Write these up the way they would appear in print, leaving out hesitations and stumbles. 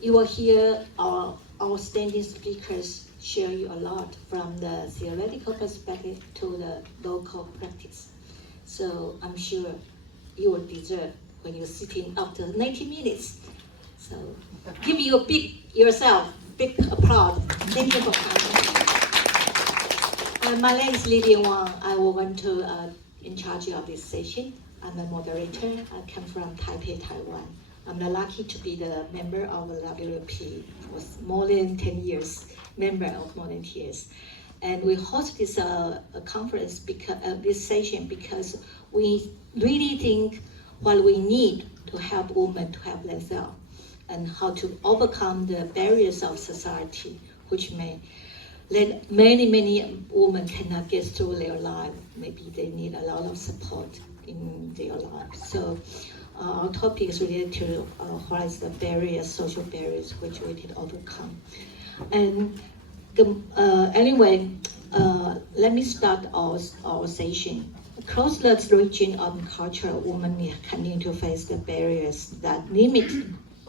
You will hear our outstanding speakers share you a lot from the theoretical perspective to the local practice. So I'm sure you will deserve when you're sitting after 90 minutes. So give you a big applause. Thank you for coming. My name is Lily Wang. I will want to in charge of this session. I'm a moderator. I come from Taipei, Taiwan. I'm lucky to be the member of the WLP for more than 10 years, member of more than 10 years. And we host this conference, this session, because we really think what we need to help women to help themselves and how to overcome the barriers of society, which may let many women cannot get through their life. Maybe they need a lot of support in their lives. So our topic is related to what is the barriers, social barriers, which we can overcome. And anyway, let me start our session. Across the region of culture, women continue to face the barriers that limit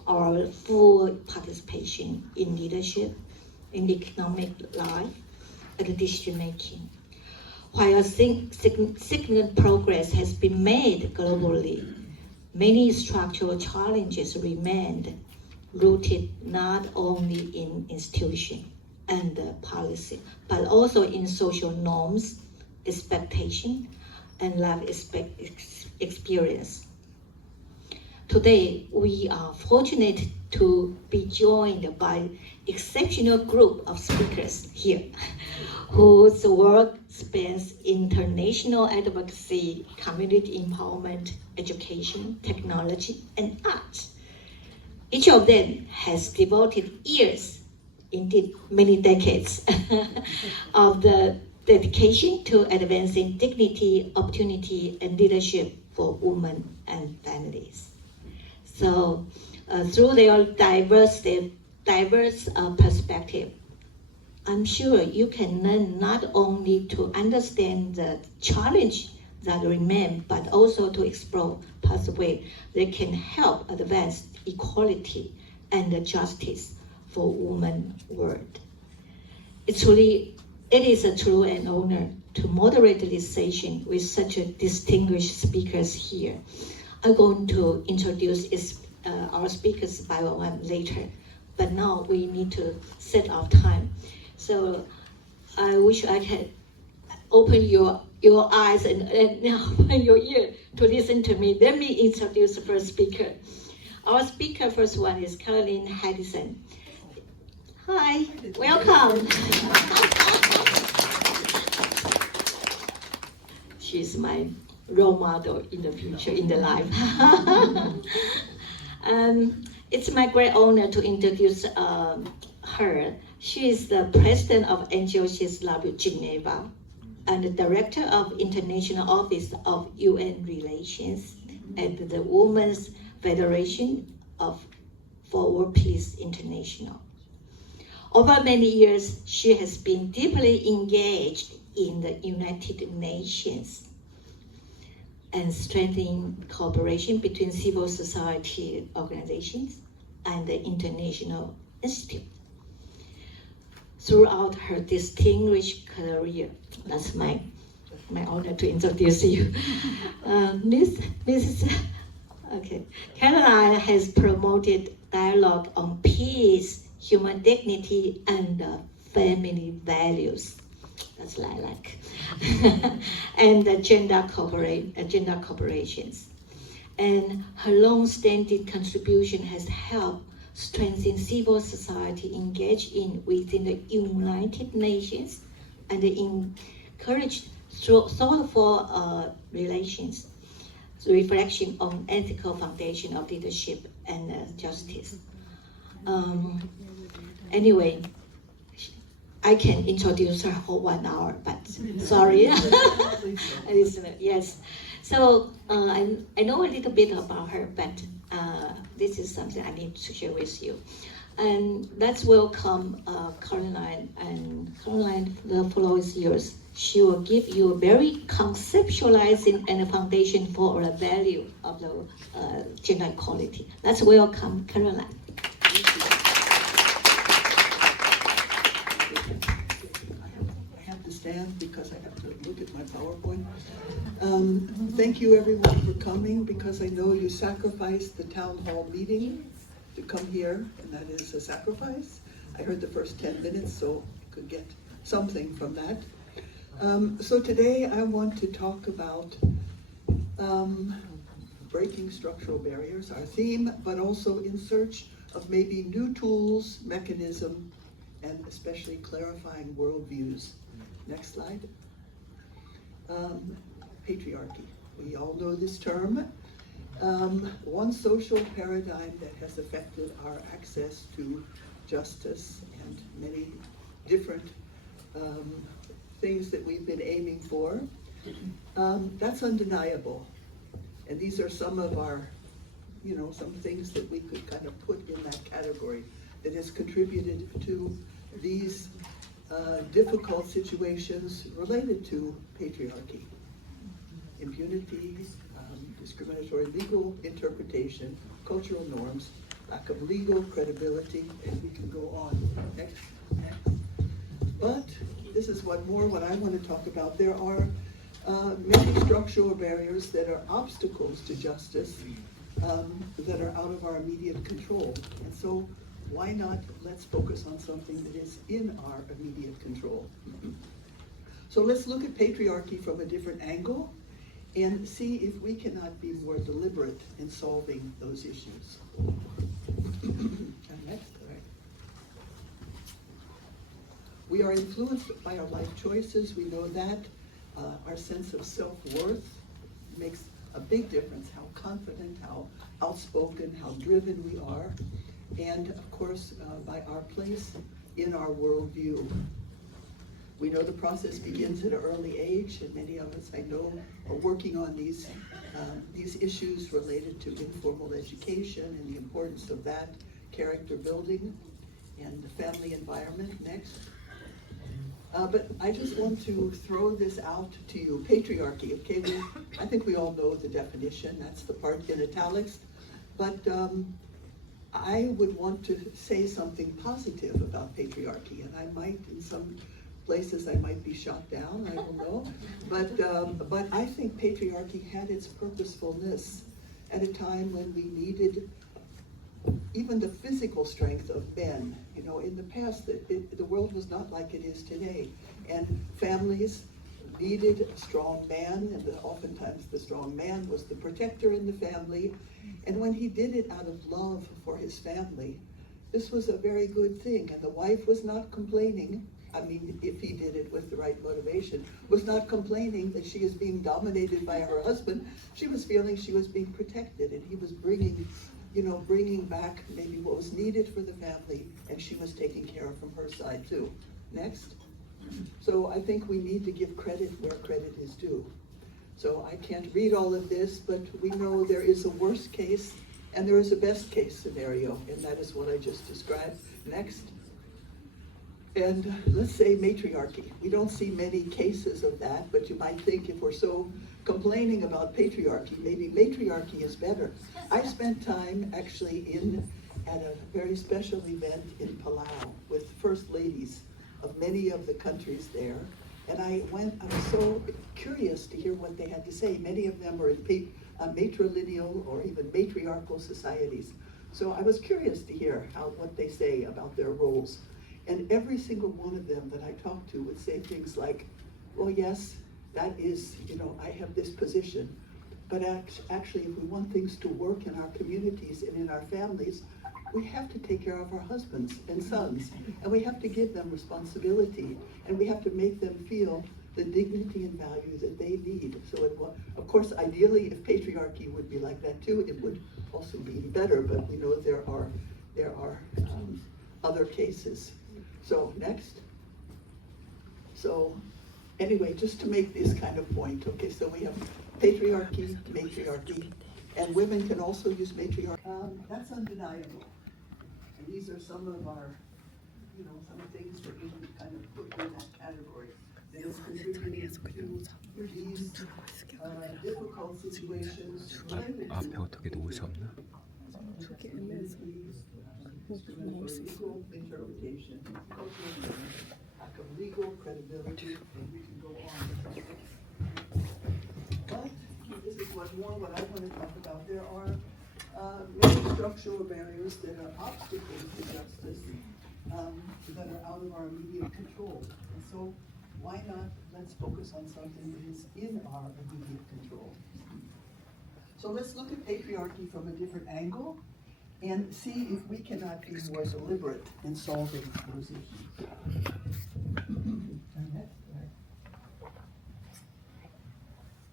our full participation in leadership, in economic life, and decision making. While significant progress has been made globally, many structural challenges remain rooted not only in institution and policy, but also in social norms, expectation, and life experience. Today, we are fortunate to be joined by exceptional group of speakers here, whose work spans international advocacy, community empowerment, education, technology, and art. Each of them has devoted years, indeed many decades, of the dedication to advancing dignity, opportunity, and leadership for women and families. So through their diverse perspective, I'm sure you can learn not only to understand the challenge that remain, but also to explore pathways that can help advance equality and justice for women world. It is a true and honor to moderate this session with such a distinguished speakers here. I'm going to introduce our speakers by one later, but now we need to set our time. So I wish I can open your eyes and open your ear to listen to me. Let me introduce the first speaker. Our speaker, first one, is Caroline Hedison. Hi, welcome. She's my role model in the future, in the life. It's my great honor to introduce her. She is the president of NGO CSW Geneva and the director of International Office of UN Relations at the Women's Federation for World Peace International. Over many years, she has been deeply engaged in the United Nations and strengthening cooperation between civil society organizations and the international institute. Throughout her distinguished career, that's my honor to introduce you. Caroline has promoted dialogue on peace, human dignity, and family values. That's lilac. And gender cooperations. And her long-standing contribution has helped strengthen civil society engaged within the United Nations and encouraged thoughtful relations, reflection on ethical foundation of leadership and justice. Anyway, I can introduce her for 1 hour, but sorry. Yes. So I know a little bit about her, but this is something I need to share with you. And let's welcome Caroline. And Caroline, the floor is yours. She will give you a very conceptualizing and a foundation for the value of the gender equality. Let's welcome Caroline. Thank you. stand because I have to look at my PowerPoint. Thank you everyone for coming, because I know you sacrificed the town hall meeting to come here, and that is a sacrifice. I heard the first 10 minutes, so I could get something from that. So today I want to talk about breaking structural barriers, our theme, but also in search of maybe new tools, mechanism, and especially clarifying worldviews. Next slide. Patriarchy. We all know this term. One social paradigm that has affected our access to justice and many different things that we've been aiming for. That's undeniable. And these are some of our, some things that we could kind of put in that category that has contributed to these difficult situations related to patriarchy, impunity, discriminatory legal interpretation, cultural norms, lack of legal credibility, and we can go on. Next. But this is what I want to talk about. There are many structural barriers that are obstacles to justice that are out of our immediate control. And so why not let's focus on something that is in our immediate control. So let's look at patriarchy from a different angle and see if we cannot be more deliberate in solving those issues. And next, all right. We are influenced by our life choices. We know that. Our sense of self-worth makes a big difference, how confident, how outspoken, how driven we are. And of course, by our place in our worldview. We know the process begins at an early age, and many of us, I know, are working on these issues related to informal education and the importance of that, character building, and the family environment. Next. But I just want to throw this out to you. Patriarchy, okay? I think we all know the definition. That's the part in italics. But I would want to say something positive about patriarchy, and I might, in some places, I might be shot down, I don't know. But I think patriarchy had its purposefulness at a time when we needed even the physical strength of men. In the past, the world was not like it is today. And families needed a strong man, and oftentimes the strong man was the protector in the family. And when he did it out of love for his family, this was a very good thing. And the wife was not complaining. I mean, if he did it with the right motivation, was not complaining that she is being dominated by her husband. She was feeling she was being protected, and he was bringing back maybe what was needed for the family, and she was taking care of from her side too. Next. So I think we need to give credit where credit is due. So I can't read all of this, but we know there is a worst case and there is a best case scenario, and that is what I just described. Next. And let's say matriarchy. We don't see many cases of that, but you might think if we're so complaining about patriarchy, maybe matriarchy is better. I spent time actually at a very special event in Palau with first ladies of many of the countries there. And I was so curious to hear what they had to say. Many of them were in matrilineal or even matriarchal societies. So I was curious to hear what they say about their roles. And every single one of them that I talked to would say things like, well, yes, that is, I have this position, but actually if we want things to work in our communities and in our families, we have to take care of our husbands and sons, and we have to give them responsibility, and we have to make them feel the dignity and value that they need. So of course, ideally, if patriarchy would be like that too, it would also be better, but we know there are other cases. So next. So anyway, just to make this kind of point, okay, so we have patriarchy, matriarchy, and women can also use matriarchy. That's undeniable. And these are some of our, some things that we can kind of put in that category. That is contributing to these difficult situations. 앞에 어떻게 놓을 수 없나? Legal interpretation, cultural norms, lack of legal credibility, and we can go on. But this is what I want to talk about. There are many structural barriers that are obstacles to justice that are out of our immediate control. And so why not let's focus on something that is in our immediate control. So let's look at patriarchy from a different angle and see if we cannot be more deliberate in solving those issues.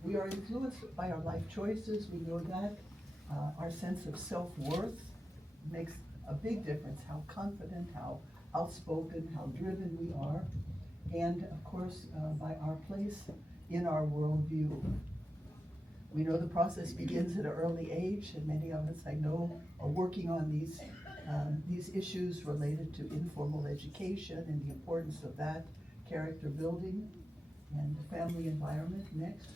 We are influenced by our life choices. We know that. Our sense of self-worth makes a big difference, how confident, how outspoken, how driven we are, and of course, by our place in our worldview. We know the process begins at an early age, and many of us, I know, are working on these issues related to informal education and the importance of that, character building, and the family environment. Next.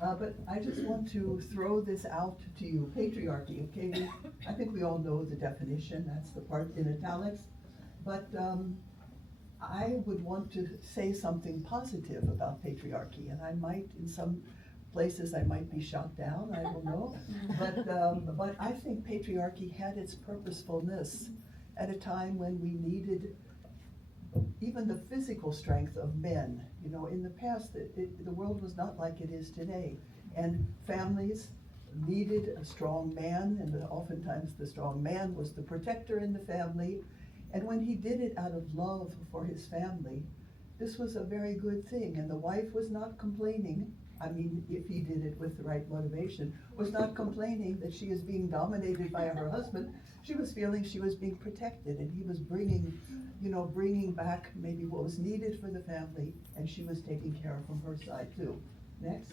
But I just want to throw this out to you. Patriarchy, okay? I think we all know the definition. That's the part in italics. But I would want to say something positive about patriarchy, and I might, in some places, I might be shot down, I don't know. But I think patriarchy had its purposefulness at a time when we needed even the physical strength of men. You know, in the past, the world was not like it is today. And families needed a strong man, and oftentimes the strong man was the protector in the family. And when he did it out of love for his family, this was a very good thing. And the wife was not complaining. I mean, if he did it with the right motivation, was not complaining that she is being dominated by her husband. She was feeling she was being protected, and he was bringing back maybe what was needed for the family, and she was taking care from her side too. Next.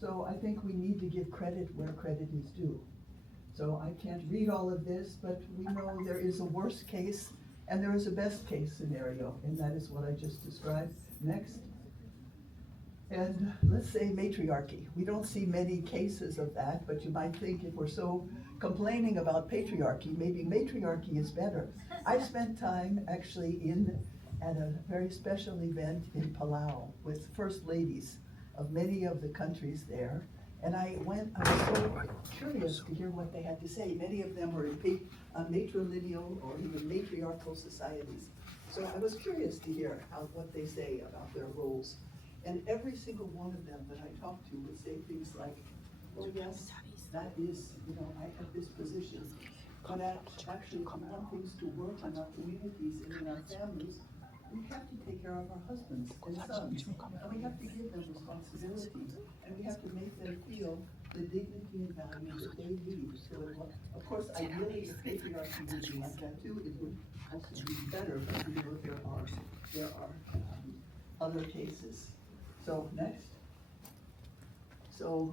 So I think we need to give credit where credit is due. So I can't read all of this, but we know there is a worst case and there is a best case scenario, and that is what I just described. Next. And let's say matriarchy. We don't see many cases of that, but you might think if we're so complaining about patriarchy, maybe matriarchy is better. I spent time actually at a very special event in Palau with first ladies of many of the countries there. And I was so curious to hear what they had to say. Many of them were in matrilineal or even matriarchal societies. So I was curious to hear what they say about their roles. And every single one of them that I talked to would say things like, oh yes, that is, I have this position. But actually, if we want things to work in our communities and in our families, we have to take care of our husbands and sons. And we have to give them responsibility. And we have to make them feel the dignity and value that they need. So, of course, ideally, if patriarchy would be like that too, it would also be better. But there are other cases. So next. So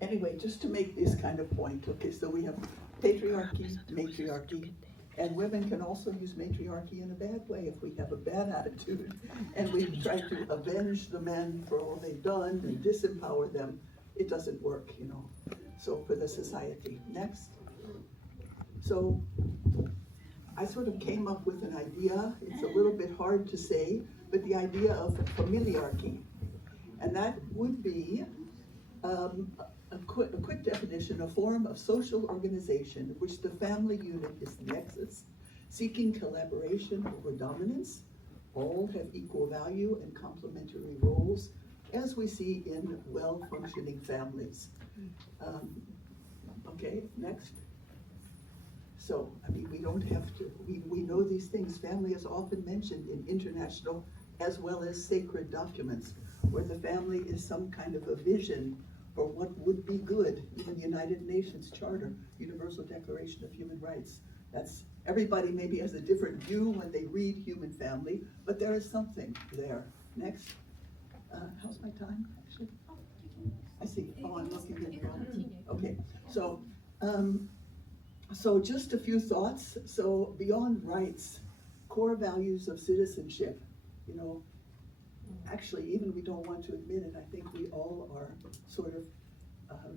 anyway, just to make this kind of point, okay, so we have patriarchy, matriarchy, and women can also use matriarchy in a bad way if we have a bad attitude and we try to avenge the men for all they've done and disempower them. It doesn't work, so for the society. Next. So I sort of came up with an idea. It's a little bit hard to say, but the idea of familiarchy. And that would be a quick definition, a form of social organization in which the family unit is the nexus, seeking collaboration over dominance. All have equal value and complementary roles, as we see in well-functioning families. Okay, next. So, we don't have to, we know these things. Family is often mentioned in international as well as sacred documents, where the family is some kind of a vision for what would be good. Even the United Nations Charter, Universal Declaration of Human Rights. That's, everybody maybe has a different view when they read human family, but there is something there. Next. How's my time, actually? I see. Oh, I'm looking at the wrong. Okay, so just a few thoughts. So beyond rights, core values of citizenship, actually, even we don't want to admit it, I think we all are sort of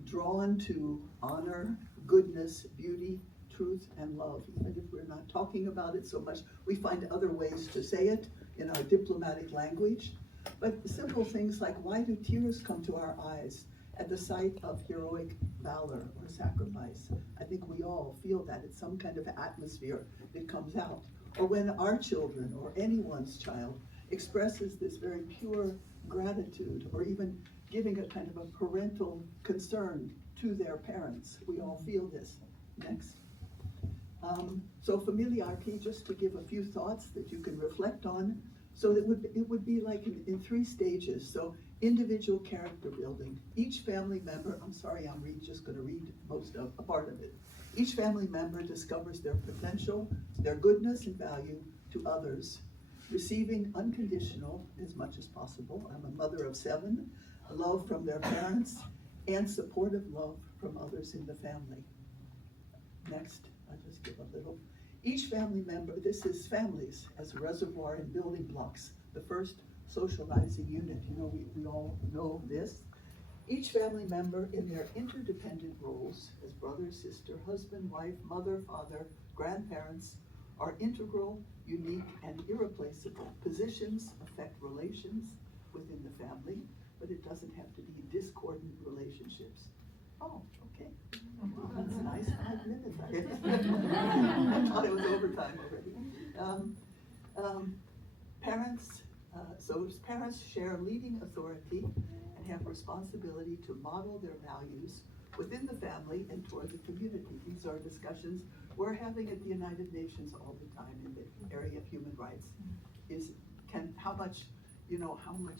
drawn to honor, goodness, beauty, truth, and love. Even if we're not talking about it so much, we find other ways to say it in our diplomatic language. But simple things like, why do tears come to our eyes at the sight of heroic valor or sacrifice? I think we all feel that. It's some kind of atmosphere that comes out. Or when our children or anyone's child expresses this very pure gratitude, or even giving a kind of a parental concern to their parents. We all feel this. Next. So familiarity, just to give a few thoughts that you can reflect on. So it would be like in 3 stages. So individual character building. Each family member, I'm sorry, I'm just going to read a part of it. Each family member discovers their potential, their goodness and value to others, receiving unconditional, as much as possible, I'm a mother of 7, love from their parents, and supportive love from others in the family. Next, I'll just give a little. Each family member, this is families as a reservoir and building blocks, the first socializing unit. You know, we all know this. Each family member in their interdependent roles as brother, sister, husband, wife, mother, father, grandparents are integral, unique, and irreplaceable. Positions affect relations within the family, but it doesn't have to be discordant relationships. Oh, okay. That's nice, 5 minutes. I thought it was overtime already. Parents share leading authority and have responsibility to model their values within the family and toward the community. These are discussions we're having at the United Nations all the time in the area of human rights. How much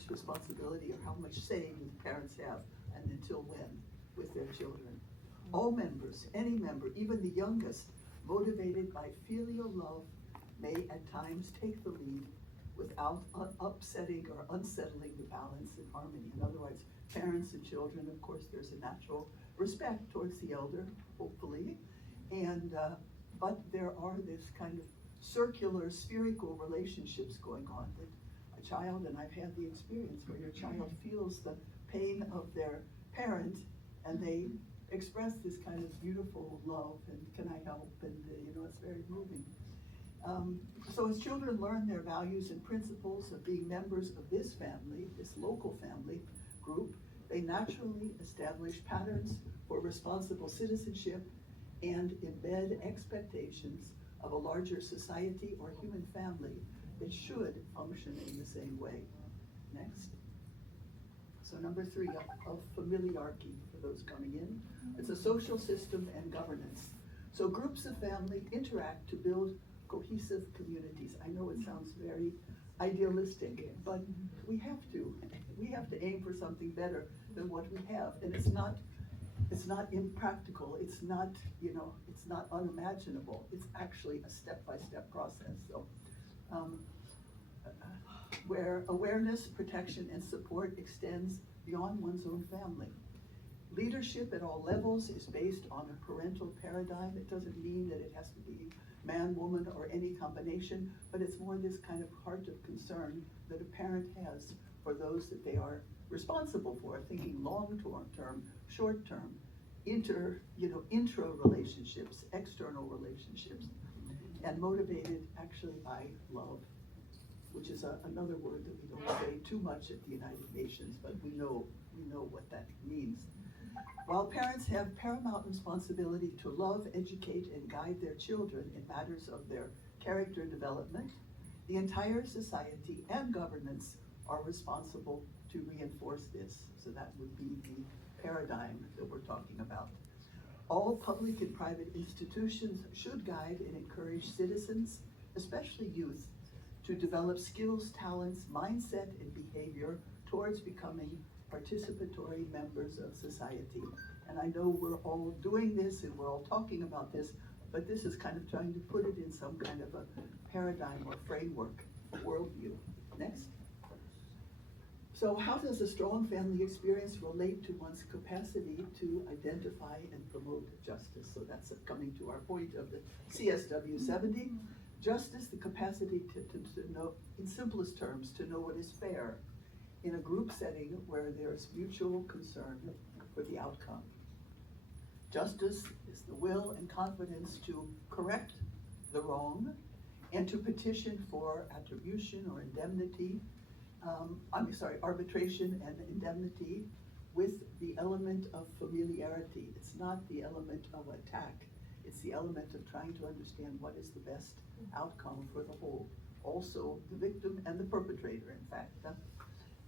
responsibility or how much say do parents have, and until when, with their children. All members, any member, even the youngest, motivated by filial love, may at times take the lead without upsetting or unsettling the balance and harmony. In other words, parents and children, of course, there's a natural respect towards the elder, hopefully, and but there are this kind of circular, spherical relationships going on that a child, and I've had the experience where your child feels the pain of their parent, and they express this kind of beautiful love, and can I help, and it's very moving. So as children learn their values and principles of being members of this family, this local family group, they naturally establish patterns for responsible citizenship and embed expectations of a larger society or human family that should function in the same way. Next. So number 3 of familiarity for those coming in. It's a social system and governance. So groups of family interact to build cohesive communities. I know it sounds very idealistic, but we have to aim for something better than what we have. And it's not impractical. It's not unimaginable. It's actually a step-by-step process. So where awareness, protection, and support extends beyond one's own family. Leadership at all levels is based on a parental paradigm. It doesn't mean that it has to be man, woman, or any combination, but it's more this kind of heart of concern that a parent has for those that they are responsible for, thinking long-term, short-term, intra-relationships, external relationships, and motivated actually by love, which is another word that we don't say too much at the United Nations, but we know what that means. While parents have paramount responsibility to love, educate, and guide their children in matters of their character development, the entire society and governance are responsible to reinforce this. So that would be the paradigm that we're talking about. All public and private institutions should guide and encourage citizens, especially youth, to develop skills, talents, mindset, and behavior towards becoming participatory members of society. And I know we're all doing this and we're all talking about this, but this is kind of trying to put it in some kind of a paradigm or framework, worldview. Next. So how does a strong family experience relate to one's capacity to identify and promote justice? So that's coming to our point of the CSW70. Justice, the capacity to know, in simplest terms, to know what is fair in a group setting where there is mutual concern for the outcome. Justice is the will and confidence to correct the wrong and to petition for attribution or indemnity, arbitration and indemnity with the element of familiarity. It's not the element of attack. It's the element of trying to understand what is the best outcome for the whole. Also, the victim and the perpetrator, in fact.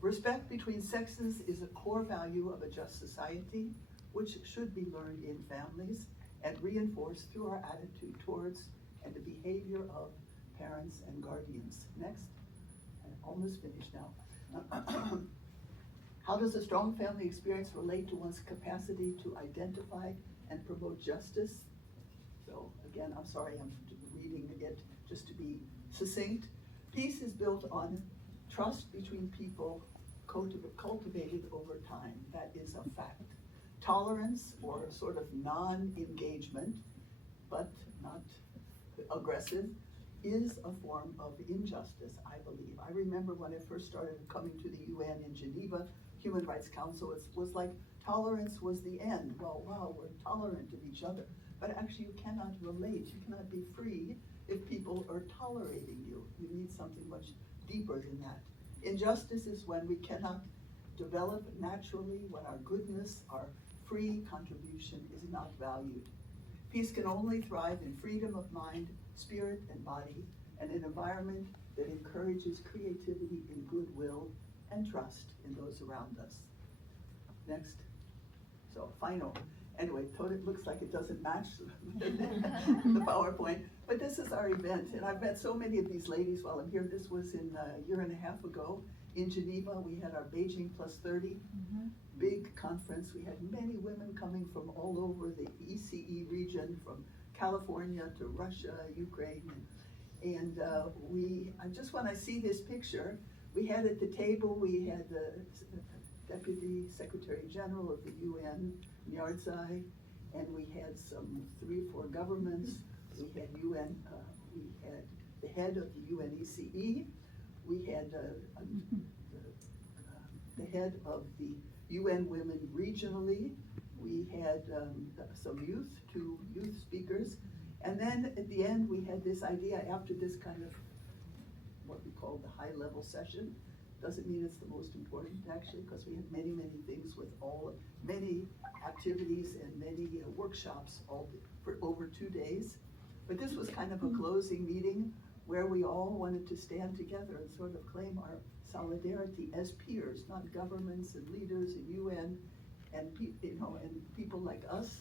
Respect between sexes is a core value of a just society, which should be learned in families and reinforced through our attitude towards and the behavior of parents and guardians. Next. I'm almost finished now. How does a strong family experience relate to one's capacity to identify and promote justice? So again, I'm sorry, I'm reading it just to be succinct. Peace is built on trust between people cultivated over time. That is a fact. Tolerance, or sort of non-engagement, but not aggressive, is a form of injustice, I believe. I remember when I first started coming to the UN in Geneva, Human Rights Council, it was like tolerance was the end. Well, wow, we're tolerant of each other. But actually you cannot relate, you cannot be free if people are tolerating you. You need something much deeper than that. Injustice is when we cannot develop naturally, when our goodness, our free contribution is not valued. Peace can only thrive in freedom of mind, spirit, and body, and an environment that encourages creativity in goodwill and trust in those around us. Next. So, final. Anyway, it looks like it doesn't match the PowerPoint, but this is our event, and I've met so many of these ladies while I'm here. This was in a year and a half ago in Geneva. We had our Beijing Plus 30 big conference. We had many women coming from all over the ECE region, from California to Russia, Ukraine, and just when I see this picture, we had at the table, we had the Deputy Secretary General of the UN, Nyarzai, and we had some 3 or 4 governments. We had UN, we had the head of the UNECE, we had the head of the UN Women regionally, we had some youth, 2 youth speakers, and then at the end we had this idea after this kind of what we call the high-level session. Doesn't mean it's the most important actually, because we had many, many things with many activities and many workshops for over 2 days. But this was kind of a closing meeting where we all wanted to stand together and sort of claim our solidarity as peers, not governments and leaders and UN and people like us,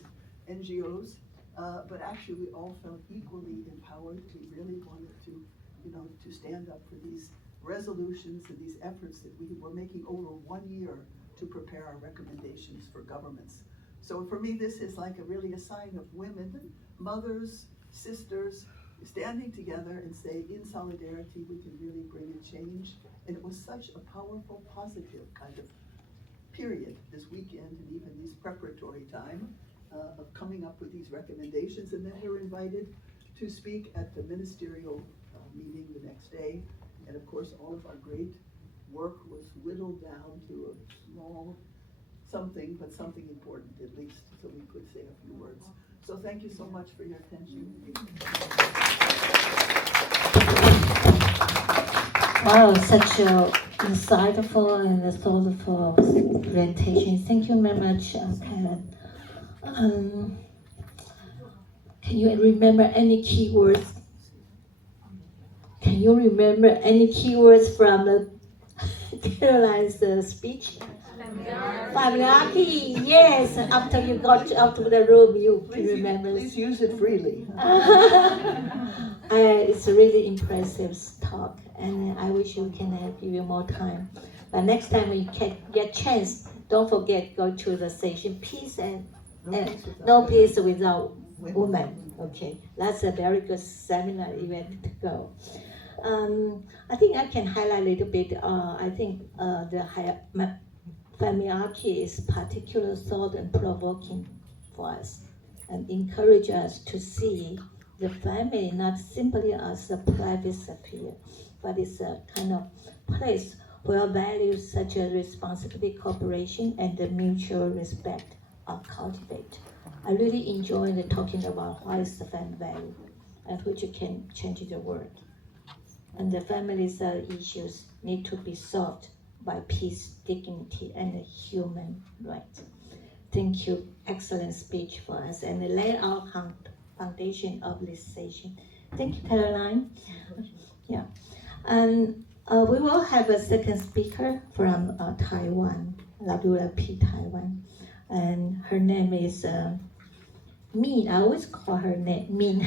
NGOs, but actually we all felt equally empowered. We really wanted to stand up for these resolutions and these efforts that we were making over 1 year to prepare our recommendations for governments. So for me, this is like really a sign of women, mothers, sisters, standing together and say, in solidarity, we can really bring a change. And it was such a powerful, positive kind of period this weekend and even this preparatory time of coming up with these recommendations. And then we were invited to speak at the ministerial meeting the next day. And of course, all of our great work was whittled down to a small something, but something important at least, so we could say a few words. So thank you so much for your attention. Wow, such a insightful and thoughtful presentation. Thank you very much, Karen. Can you remember any keywords? Can you remember any keywords from the Caroline's speech? Familiarity, yes. After you got out of the room, you can remember. Please use it freely. It's a really impressive talk, and I wish we can give you more time. But next time when you get chance, don't forget go to the session Peace and No Peace Without Women. Okay, that's a very good seminar event to go. I think I can highlight a little bit. I think the familiarity is particularly thought and provoking for us, and encourage us to see the family not simply as a private sphere, but it's a kind of place where values such as responsibility, cooperation, and the mutual respect are cultivated. I really enjoy the talking about what is the family value and which can change the world. And the family's issues need to be solved by peace, dignity, and human rights. Thank you. Excellent speech for us and lay our foundation of this session. Thank you, Caroline. Yeah. And we will have a second speaker from Taiwan, WLP Taiwan. And her name is Min. I always call her Min.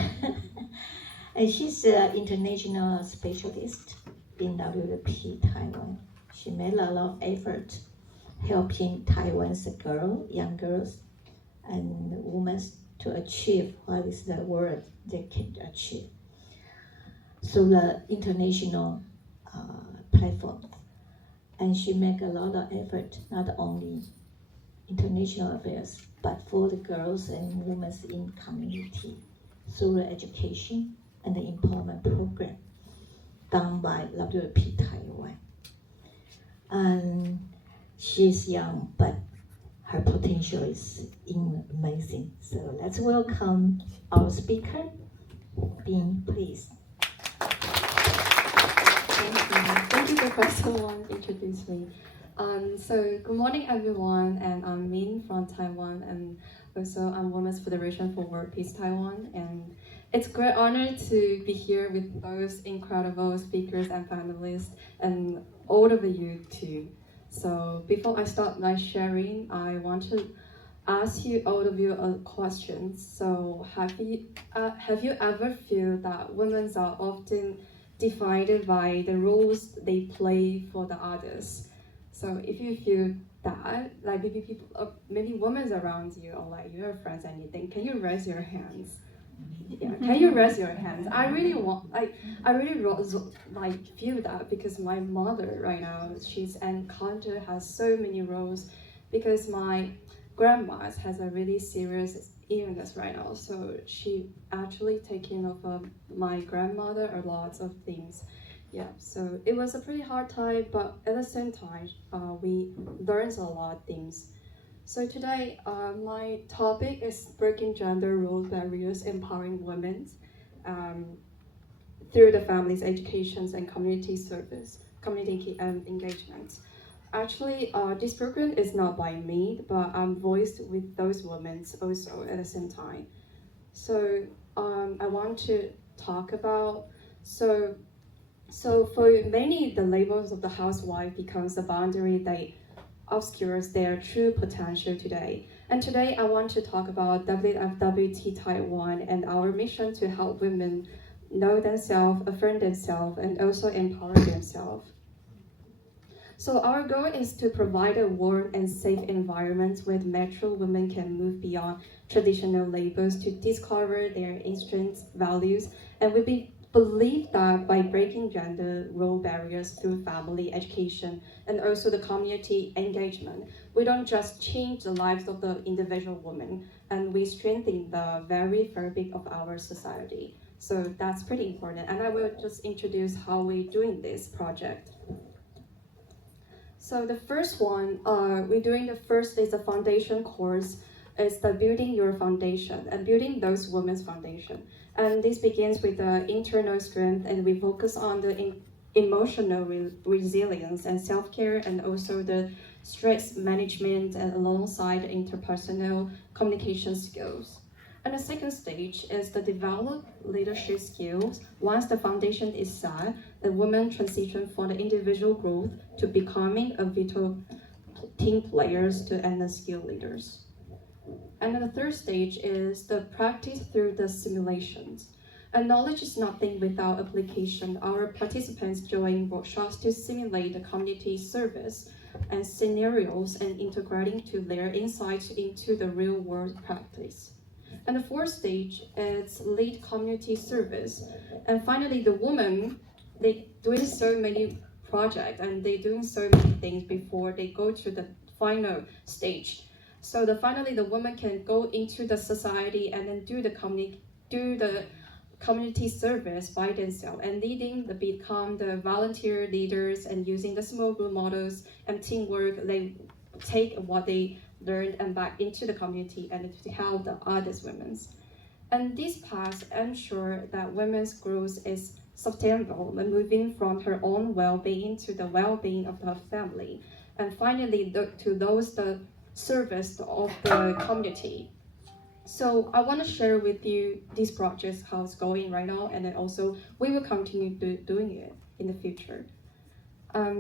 And she's an international specialist in WLP Taiwan. She made a lot of effort helping Taiwan's young girls and women to achieve what is the word they can achieve. So the international platform. And she make a lot of effort, not only international affairs, but for the girls and women in community through the education and the employment program done by WLP Taiwan. And she's young, but her potential is amazing. So let's welcome our speaker, Bin, please. Thank you, Professor Wang, introduced me. So good morning, everyone, and I'm Min from Taiwan, and also I'm Women's Federation for World Peace Taiwan, and it's a great honor to be here with those incredible speakers and panelists, and all of you too. So before I start my sharing, I want to ask you all of you a question. So have you ever feel that women are often defined by the roles they play for the others? So if you feel that, like maybe women around you or like your friends and anything, can you raise your hands? Yeah, can you raise your hands? I really feel that because my mother right now, she's encountered has so many roles because my grandma has a really serious illness right now, so she actually taking over my grandmother a lot of things. Yeah, so it was a pretty hard time, but at the same time, we learned a lot of things. So today, my topic is breaking gender role barriers, empowering women through the family's education and community service, community engagement. Actually, this program is not by me, but I'm voiced with those women also at the same time. So I want to talk about, so for many, the labels of the housewife becomes a boundary that obscures their true potential today. And today I want to talk about WFWT Taiwan and our mission to help women know themselves, affirm themselves, and also empower themselves. So our goal is to provide a warm and safe environment where mature women can move beyond traditional labels to discover their instincts, values, and we believe that by breaking gender role barriers through family education and also the community engagement, we don't just change the lives of the individual woman, and we strengthen the very fabric of our society. So that's pretty important, and I will just introduce how we're doing this project. So the first one, we're doing the first is the foundation course, is the building your foundation and building those women's foundation. And this begins with the internal strength, and we focus on the emotional resilience and self-care, and also the stress management, and alongside interpersonal communication skills. And the second stage is the develop leadership skills. Once the foundation is set, the women transition from the individual growth to becoming a vital team players and the skill leaders. And then the third stage is the practice through the simulations. And knowledge is nothing without application. Our participants join workshops to simulate the community service and scenarios and integrating to their insights into the real world practice. And the fourth stage is lead community service. And finally, the women, they doing so many projects and they doing so many things before they go to the final stage. So finally, the woman can go into the society and then do the community service by themselves and become the volunteer leaders and using the small group models and teamwork. They take what they learn and back into the community and to help the other women. And this path ensures that women's growth is sustainable and moving from her own well-being to the well-being of her family, and finally to those the service of the community. So I want to share with you these projects, how it's going right now, and then also we will continue doing it in the future.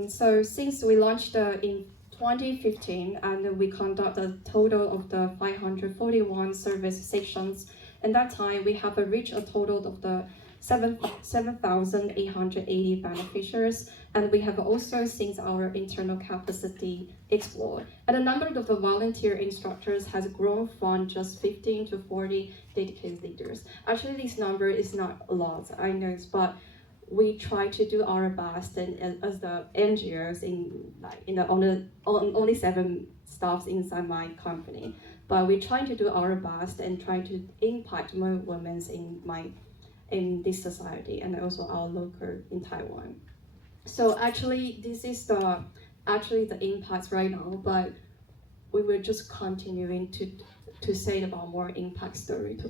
So since we launched in 2015, and we conduct a total of the 541 service sessions. At that time, we have reached a total of the 7,880 beneficiaries, and we have also seen our internal capacity explore. And the number of the volunteer instructors has grown from just 15 to 40 dedicated leaders. Actually, this number is not a lot, I know, but we try to do our best, and as the NGOs only 7 staffs inside my company, but we try to do our best and try to impact more women in this society and also our local in Taiwan. So actually, this is the impact right now, but we will just continuing to say about more impact story to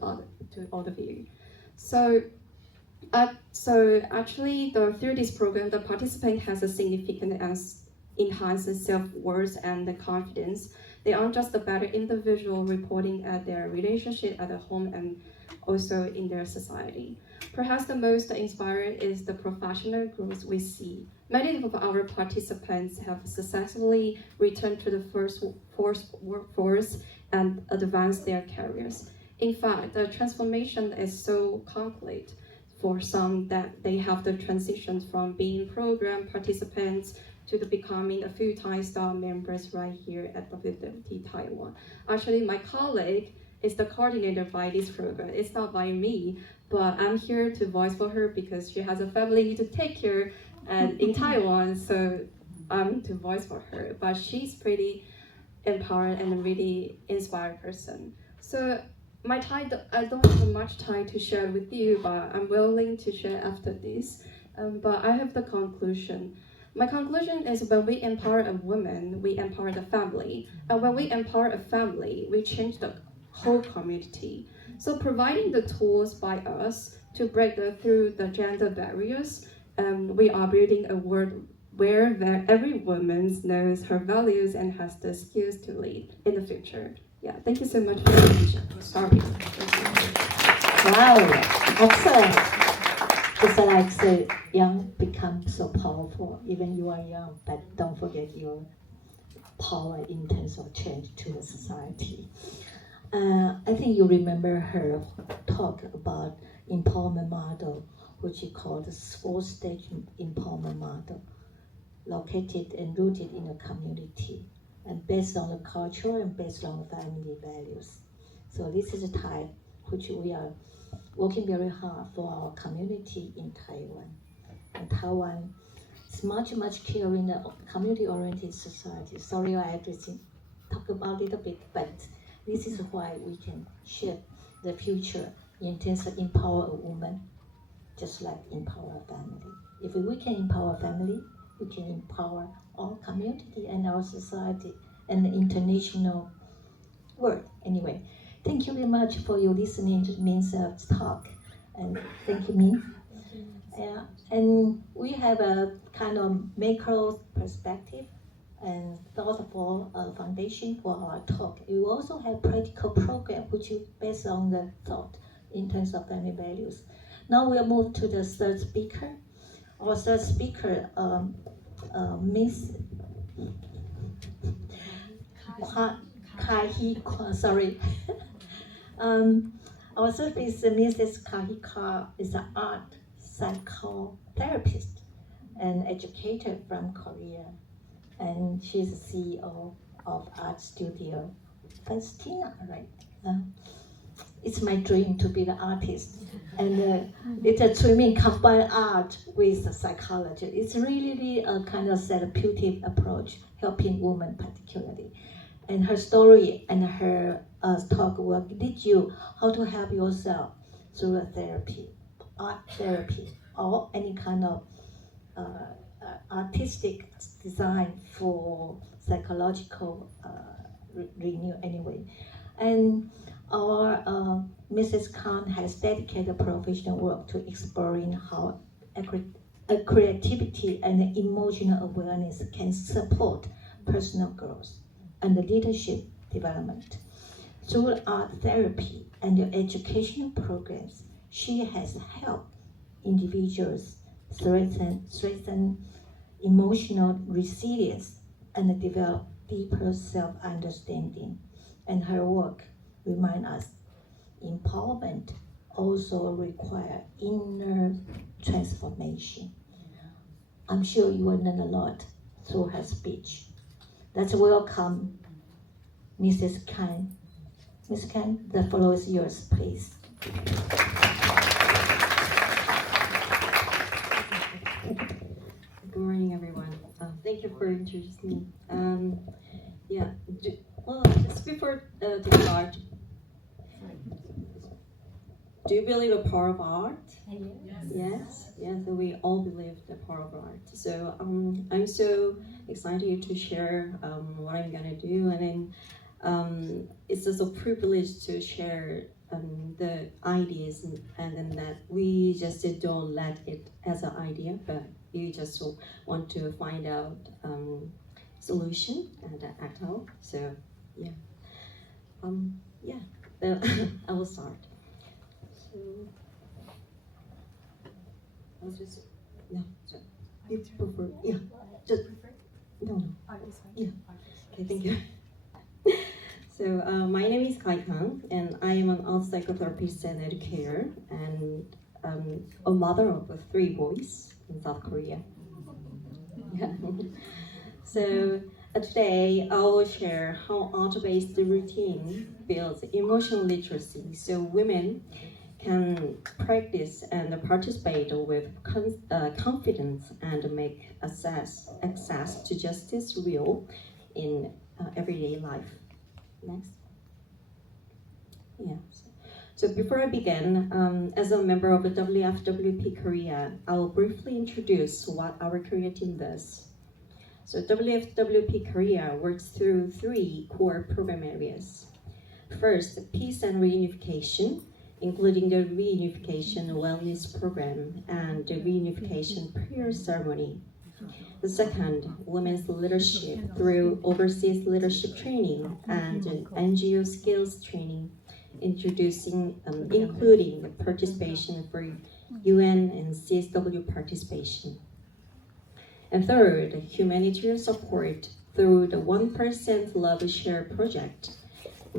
all of you. So actually, through this program, the participant has a significant enhanced self-worth and confidence. They aren't just a better individual reporting at their relationship at the home and also in their society. Perhaps the most inspiring is the professional growth we see. Many of our participants have successfully returned to the workforce and advanced their careers. In fact, the transformation is so concrete for some that they have the transition from being program participants to becoming a full-time staff members right here at WWT Taiwan. Actually, my colleague is the coordinator by this program. It's not by me, but I'm here to voice for her because she has a family to take care in Taiwan, so I'm to voice for her. But she's pretty empowered and a really inspired person. So I don't have much time to share with you, but I'm willing to share after this. But I have the conclusion. My conclusion is when we empower a woman, we empower the family. And when we empower a family, we change the whole community. So providing the tools by us to break through the gender barriers, we are building a world where every woman knows her values and has the skills to lead in the future. Yeah, thank you so much for your attention. Sorry. Wow, excellent. It's like say, young become so powerful. Even you are young, but don't forget your power in terms of change to the society. I think you remember her talk about empowerment model, which she called the 4-stage empowerment model, located and rooted in a community, and based on the culture and based on family values. So this is a type which we are working very hard for our community in Taiwan. And Taiwan is much caring, community-oriented society. Sorry, I have to talk about it a little bit, but this is why we can shape the future in terms of empower a woman, just like empower a family. If we can empower family, we can empower our community and our society and the international world. Anyway, thank you very much for your listening to Min's talk, and thank you, Min. And we have a kind of macro perspective and thoughtful foundation for our talk. We also have practical program which is based on the thought in terms of family values. Now we'll move to the third speaker. Our third speaker, Miss Kahika, sorry. Our third is Mrs. Kahika is an art psychotherapist and educator from Korea. And she's the CEO of Art Studio Festina, right? It's my dream to be the artist. And it's a dreaming combine art with psychology. It's really a kind of therapeutic approach, helping women particularly. And her story and her talk will teach you how to help yourself through a therapy, art therapy, or any kind of artistic design for psychological renew anyway. And our Mrs. Khan has dedicated professional work to exploring how creativity and emotional awareness can support personal growth and leadership development. Through art therapy and educational programs, she has helped individuals strengthen emotional resilience and develop deeper self-understanding. And her work reminds us empowerment also requires inner transformation. I'm sure you will learn a lot through her speech. Let's welcome Mrs. Khan. Ms. Khan, the floor is yours, please. Good morning, everyone. Thank you for introducing me. Just before to start, do you believe the power of art? Yes. So we all believe the power of art. So I'm so excited to share what I'm gonna do, and then it's just a privilege to share the ideas, and then that we just don't let it as an idea, but you just want to find out solution and act out. So I will start. So I'll just you prefer just no. Okay, thank you. So my name is Kai Kang, and I am an art psychotherapist and educator, and a mother of 3 boys in South Korea. So today I will share how art-based routine builds emotional literacy, so women can practice and participate with confidence and make access to justice real in everyday life. Next. So before I begin, as a member of the WFWP Korea, I will briefly introduce what our Korea team does. So WFWP Korea works through 3 core program areas. First, peace and reunification, including the reunification wellness program and the reunification prayer ceremony. The second, women's leadership through overseas leadership training and NGO skills training, including participation for UN and CSW participation. And third, humanitarian support through the 1% Love Share project,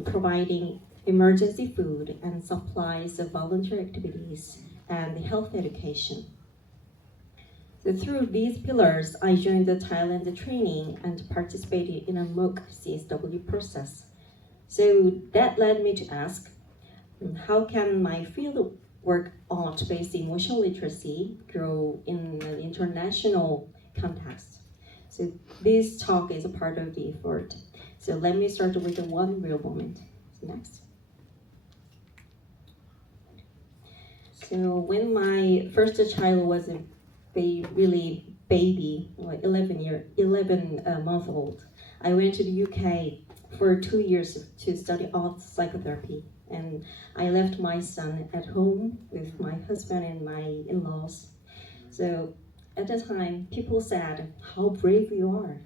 providing emergency food and supplies of volunteer activities and health education. So through these pillars, I joined the Thailand training and participated in a MOOC CSW process. So that led me to ask, how can my field work art-based emotional literacy grow in an international context? So this talk is a part of the effort. So let me start with the one real moment. Next. So when my first child was really baby, like 11 month old, I went to the UK for 2 years to study art psychotherapy, and I left my son at home with my husband and my in-laws. So at the time, people said, "How brave you are."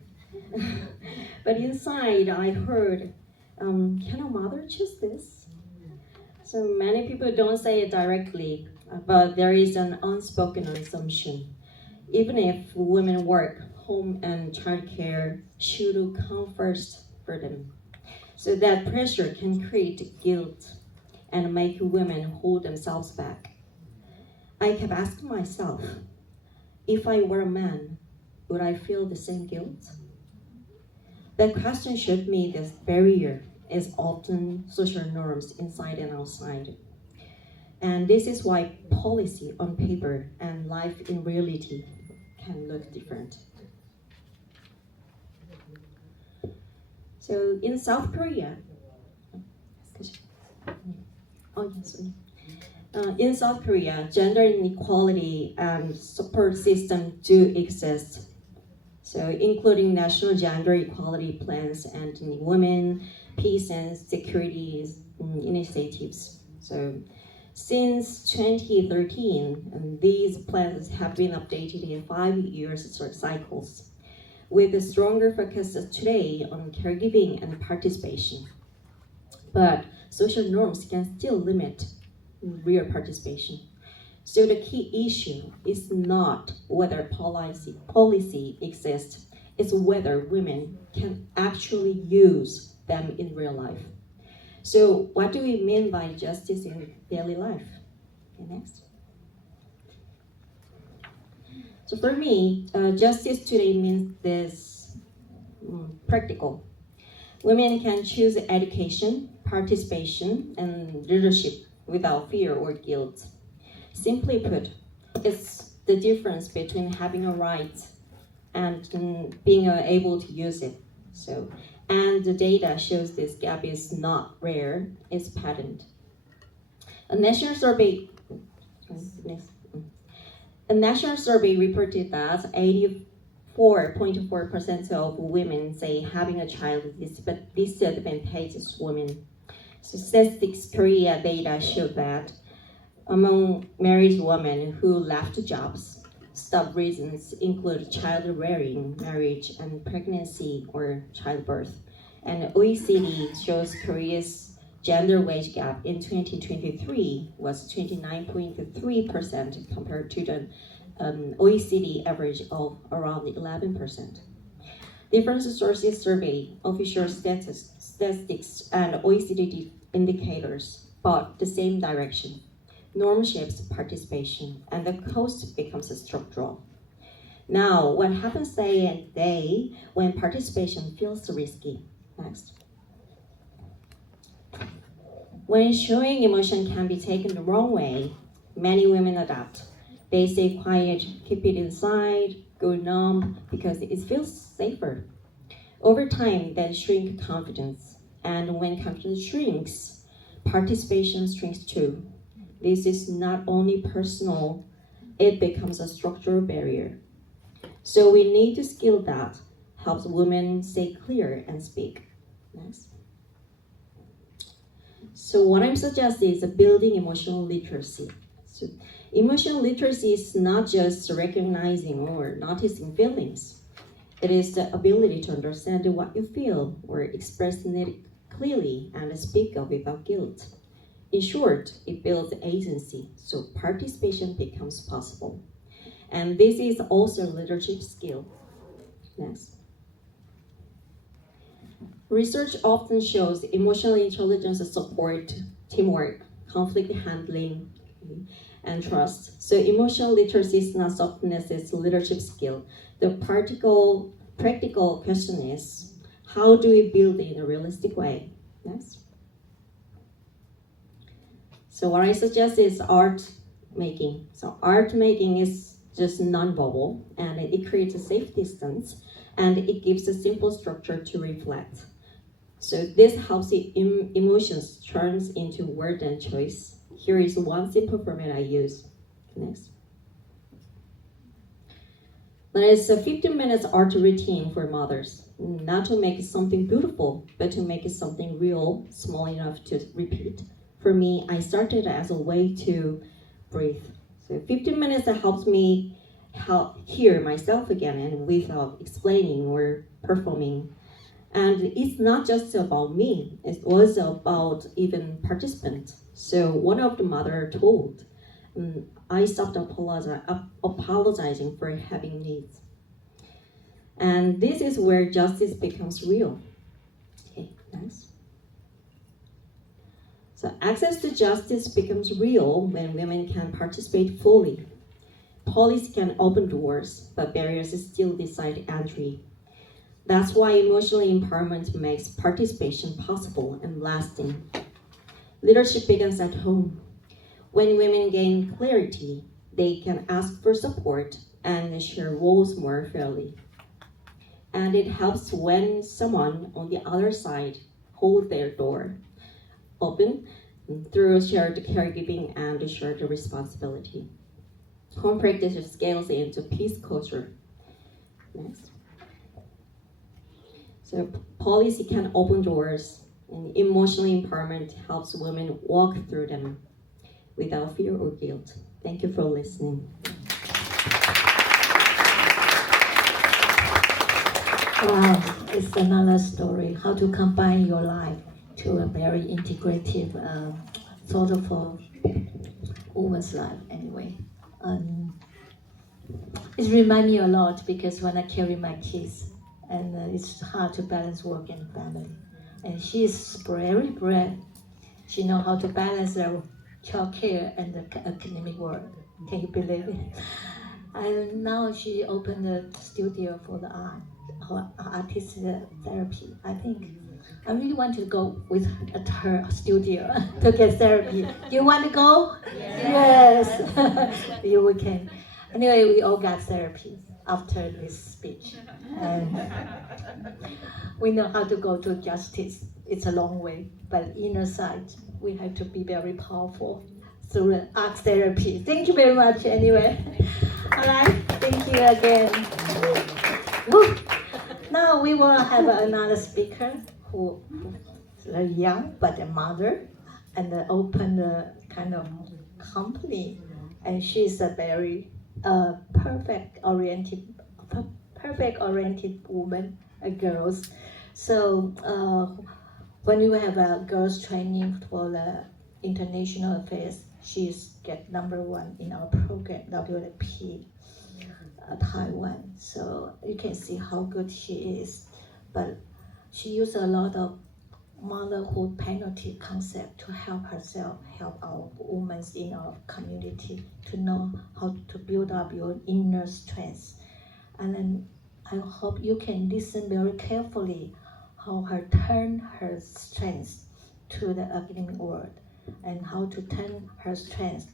But inside, I heard, "Can a mother choose this?" So many people don't say it directly, but there is an unspoken assumption. Even if women work, home and childcare should come first for them. So that pressure can create guilt and make women hold themselves back. I kept asking myself, if I were a man, would I feel the same guilt? That question showed me this barrier is often social norms inside and outside. And this is why policy on paper and life in reality can look different. So in South Korea, in South Korea, gender inequality and support system do exist. so including national gender equality plans and women, peace and security initiatives. So since 2013, these plans have been updated in 5-year cycles, with a stronger focus today on caregiving and participation. But social norms can still limit real participation. So the key issue is not whether policy exists, it's whether women can actually use them in real life. So what do we mean by justice in daily life? Okay, next. So for me, justice today means this practical. Women can choose education, participation, and leadership without fear or guilt. Simply put, it's the difference between having a right and being able to use it. So, and the data shows this gap is not rare, it's patent. A national survey reported that 84.4% of women say having a child disadvantages women. So Statistics Korea data showed that among married women who left jobs, top reasons include child rearing, marriage, and pregnancy or childbirth. And OECD shows Korea's gender wage gap in 2023 was 29.3% compared to the OECD average of around 11%. Different sources survey, official statistics, and OECD indicators, but the same direction. Norm shapes participation, and the cost becomes structural. Now, what happens day when participation feels risky? Next. When showing emotion can be taken the wrong way, many women adapt. They stay quiet, keep it inside, go numb because it feels safer. Over time, that shrinks confidence, and when confidence shrinks, participation shrinks too. This is not only personal, it becomes a structural barrier. So we need to skill that helps women stay clear and speak. Next. So what I'm suggesting is building emotional literacy. So emotional literacy is not just recognizing or noticing feelings. It is the ability to understand what you feel or expressing it clearly and speak up without guilt. In short, it builds agency, so participation becomes possible. And this is also a leadership skill. Next. Research often shows emotional intelligence support teamwork, conflict handling, and trust. So emotional literacy is not softness, it's a leadership skill. The practical question is, how do we build it in a realistic way? Next. So what I suggest is art making. So art making is just non-verbal, and it creates a safe distance, and it gives a simple structure to reflect. So this helps the emotions turns into word and choice. Here is one simple format I use. Next. There is a 15 minutes art routine for mothers, not to make something beautiful, but to make it something real, small enough to repeat. For me, I started as a way to breathe. So 15 minutes that helps me hear myself again and without explaining or performing. And it's not just about me, it's also about even participants. So one of the mother told, I stopped apologizing for having needs. And this is where justice becomes real. Okay, nice. So access to justice becomes real when women can participate fully. Policy can open doors, but barriers still decide entry. That's why emotional empowerment makes participation possible and lasting. Leadership begins at home. When women gain clarity, they can ask for support and share roles more fairly. And it helps when someone on the other side holds their door open through shared caregiving and shared responsibility. Home practice scales into peace culture. Next. So policy can open doors, and emotional empowerment helps women walk through them without fear or guilt. Thank you for listening. Wow, it's another story, how to combine your life to a very integrative sort of a woman's life anyway. It reminds me a lot because when I carry my kids, and it's hard to balance work and family. And she's very brave. She knows how to balance the childcare and the academic work. Can you believe it? And now she opened a studio for the artist therapy. I think I really want to go with her studio to get therapy. You want to go? Yes. You can. Anyway, we all got therapy after this speech. And we know how to go to justice. It's a long way, but inner side, we have to be very powerful through the art therapy. Thank you very much anyway. All right, thank you again. Woo. Now we will have another speaker who is young but a mother and opened a kind of company, and she's a very perfect oriented woman, girls. So when we have girls training for the international affairs, she's get #1 in our program, WLP Taiwan. So you can see how good she is. But she used a lot of motherhood penalty concept to help herself, help our women in our community to know how to build up your inner strength. And then I hope you can listen very carefully how her turn her strength to the academic world and how to turn her strength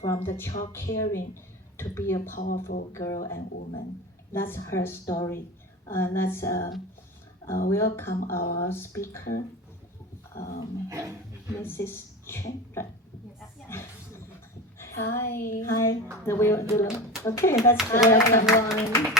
from the child caring to be a powerful girl and woman. That's her story. Let's welcome our speaker, Mrs. Chen. Right? Hi. Hi. Okay, let's welcome everyone.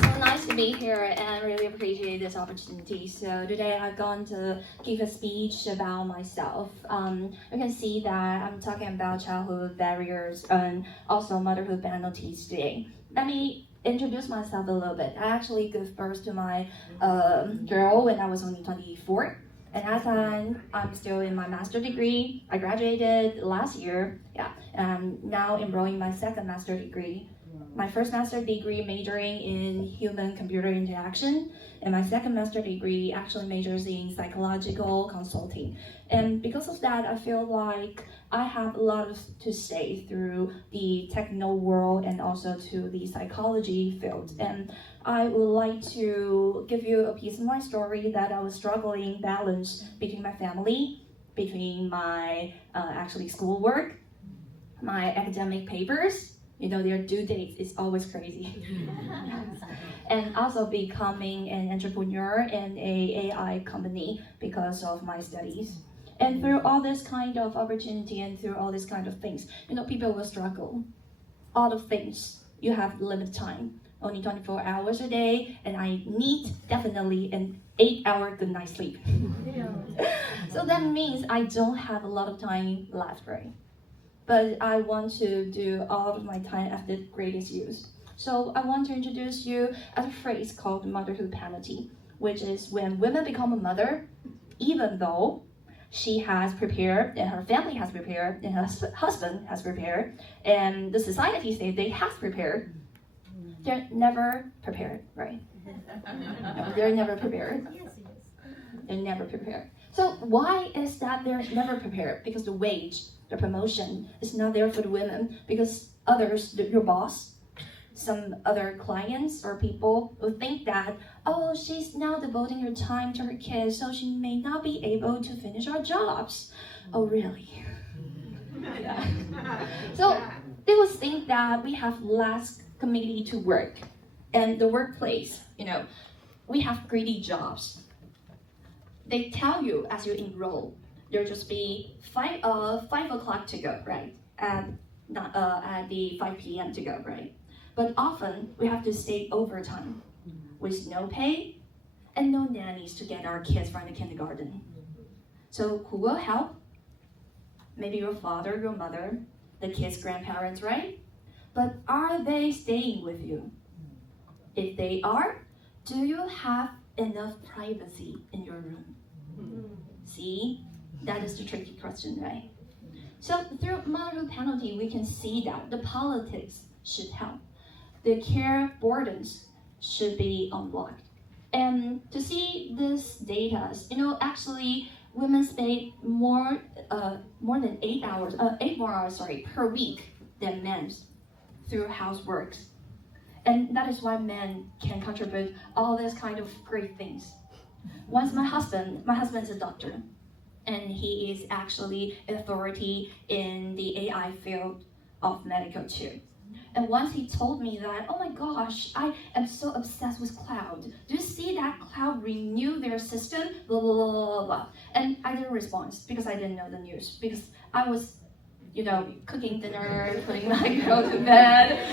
So nice to be here and really appreciate this opportunity. So today I'm going to give a speech about myself. You can see that I'm talking about childhood barriers and also motherhood penalties today. Let me introduce myself a little bit. I actually gave birth to my girl when I was only 24. And as I'm still in my master's degree, I graduated last year, and I'm now enrolling my second master's degree. My first master's degree majoring in human-computer interaction, and my second master's degree actually majors in psychological consulting. And because of that, I feel like I have a lot to say through the techno world and also to the psychology field. And I would like to give you a piece of my story that I was struggling balance between my family, between my actually schoolwork, my academic papers. You know, their due dates is always crazy. And also becoming an entrepreneur in a AI company because of my studies. And through all this kind of opportunity and through all this kind of things, you know, people will struggle. All the things, you have limited time, only 24 hours a day, and I need definitely an 8-hour good night sleep. So that means I don't have a lot of time left, right? But I want to do all of my time at the greatest use. So I want to introduce you a phrase called motherhood penalty, which is when women become a mother, even though she has prepared and her family has prepared and her husband has prepared and the society says they have prepared, they're never prepared, right? No, they're never prepared. They're never prepared. So why is that they're never prepared? Because the wage, the promotion is not there for the women, because others, your boss, some other clients or people will think that, oh, she's now devoting her time to her kids, so she may not be able to finish our jobs. Oh, really? Yeah. So they will think that we have less committee to work, and the workplace, you know, we have greedy jobs. They tell you as you enroll, there'll just be 5 o'clock to go, right? And at the 5 p.m. to go, right? But often we have to stay overtime with no pay and no nannies to get our kids from the kindergarten. So who will help? Maybe your father, your mother, the kids' grandparents, right? But are they staying with you? If they are, do you have enough privacy in your room? See, that is the tricky question, right? So through motherhood penalty, we can see that the politics should help. The care burdens should be unblocked. And to see this data, actually women spend more than 8 more hours per week than men through housework. And that is why men can contribute all these kind of great things. Once my husband is a doctor, and he is actually authority in the AI field of medical too. And once he told me that, oh my gosh, I am so obsessed with cloud. Do you see that cloud renew their system? Blah, blah, blah, blah, blah. And I didn't respond because I didn't know the news, because I was, cooking dinner, putting my girl to bed.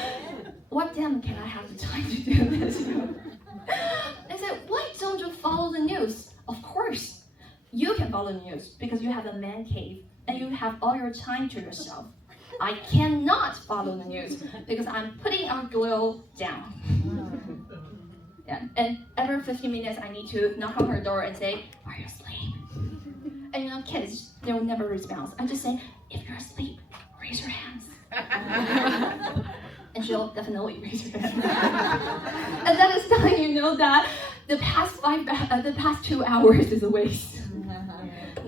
What damn can I have the time to do this? They said, why don't you follow the news? Of course, you can follow the news because you have a man cave and you have all your time to yourself. I cannot follow the news because I'm putting our girl down. Yeah, and every 15 minutes I need to knock on her door and say, are you asleep? And kids, they will never respond. I just say, if you're asleep, raise your hands. And she'll definitely raise her hand. And that is telling you that the past 2 hours is a waste.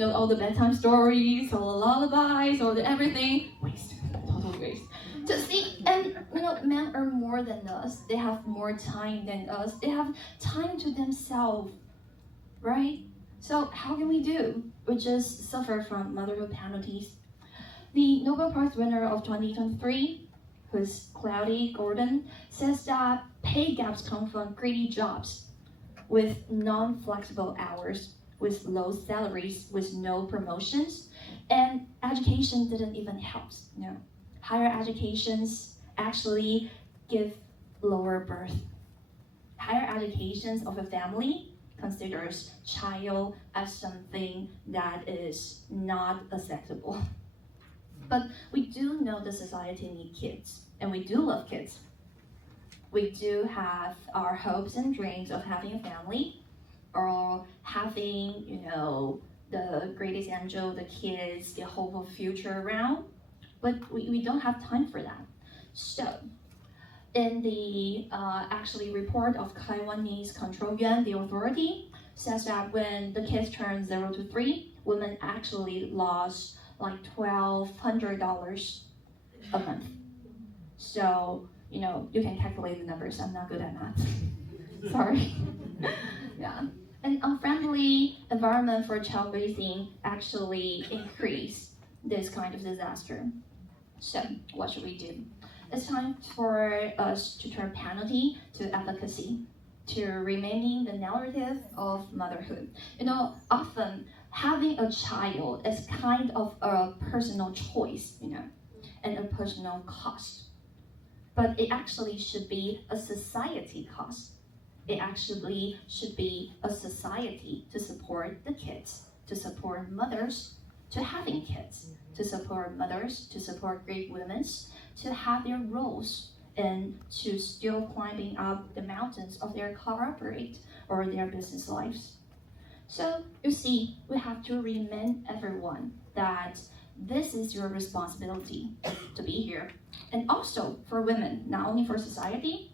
All the bedtime stories, all the lullabies, all the everything, waste, total waste. To see, and men are more than us. They have more time than us. They have time to themselves, right? So how can we do? We just suffer from motherhood penalties. The Nobel Prize winner of 2023, who's Cloudy Gordon, says that pay gaps come from greedy jobs with non-flexible hours, with low salaries, with no promotions, and education didn't even help. Higher educations actually give lower birth. Higher educations of a family considers child as something that is not acceptable. But we do know the society needs kids, and we do love kids. We do have our hopes and dreams of having a family, or having, the greatest angel, the kids, the hope of future around. But we don't have time for that. So, in the actually report of Taiwanese Control Yuan, the authority says that when the kids turn 0 to 3, women actually lost like $1,200 a month. So, you can calculate the numbers. I'm not good at math. Sorry. Yeah. An unfriendly environment for child raising actually increase this kind of disaster. So, what should we do? It's time for us to turn penalty to advocacy, to remaining the narrative of motherhood. Often having a child is kind of a personal choice, and a personal cost. But it actually should be a society cost. It actually should be a society to support the kids, to support mothers, to having kids, to support mothers, to support great women, to have their roles, and to still climbing up the mountains of their corporate or their business lives. So you see, we have to remind everyone that this is your responsibility to be here. And also for women, not only for society,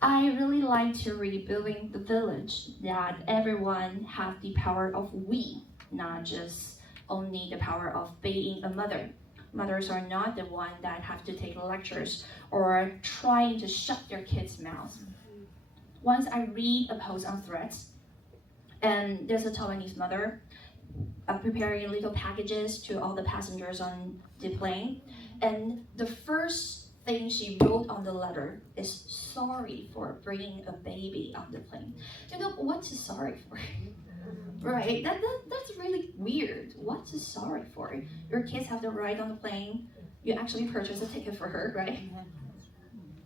I really like to read Building the Village, that everyone have the power of we, not just only the power of being a mother. Mothers are not the one that have to take lectures or trying to shut their kids' mouths. Once I read a post on Threads, and there's a Taiwanese mother preparing little packages to all the passengers on the plane. And the first thing she wrote on the letter is sorry for bringing a baby on the plane. What's she sorry for? Right? That's really weird. What's she sorry for? Your kids have the ride on the plane. You actually purchase a ticket for her, right?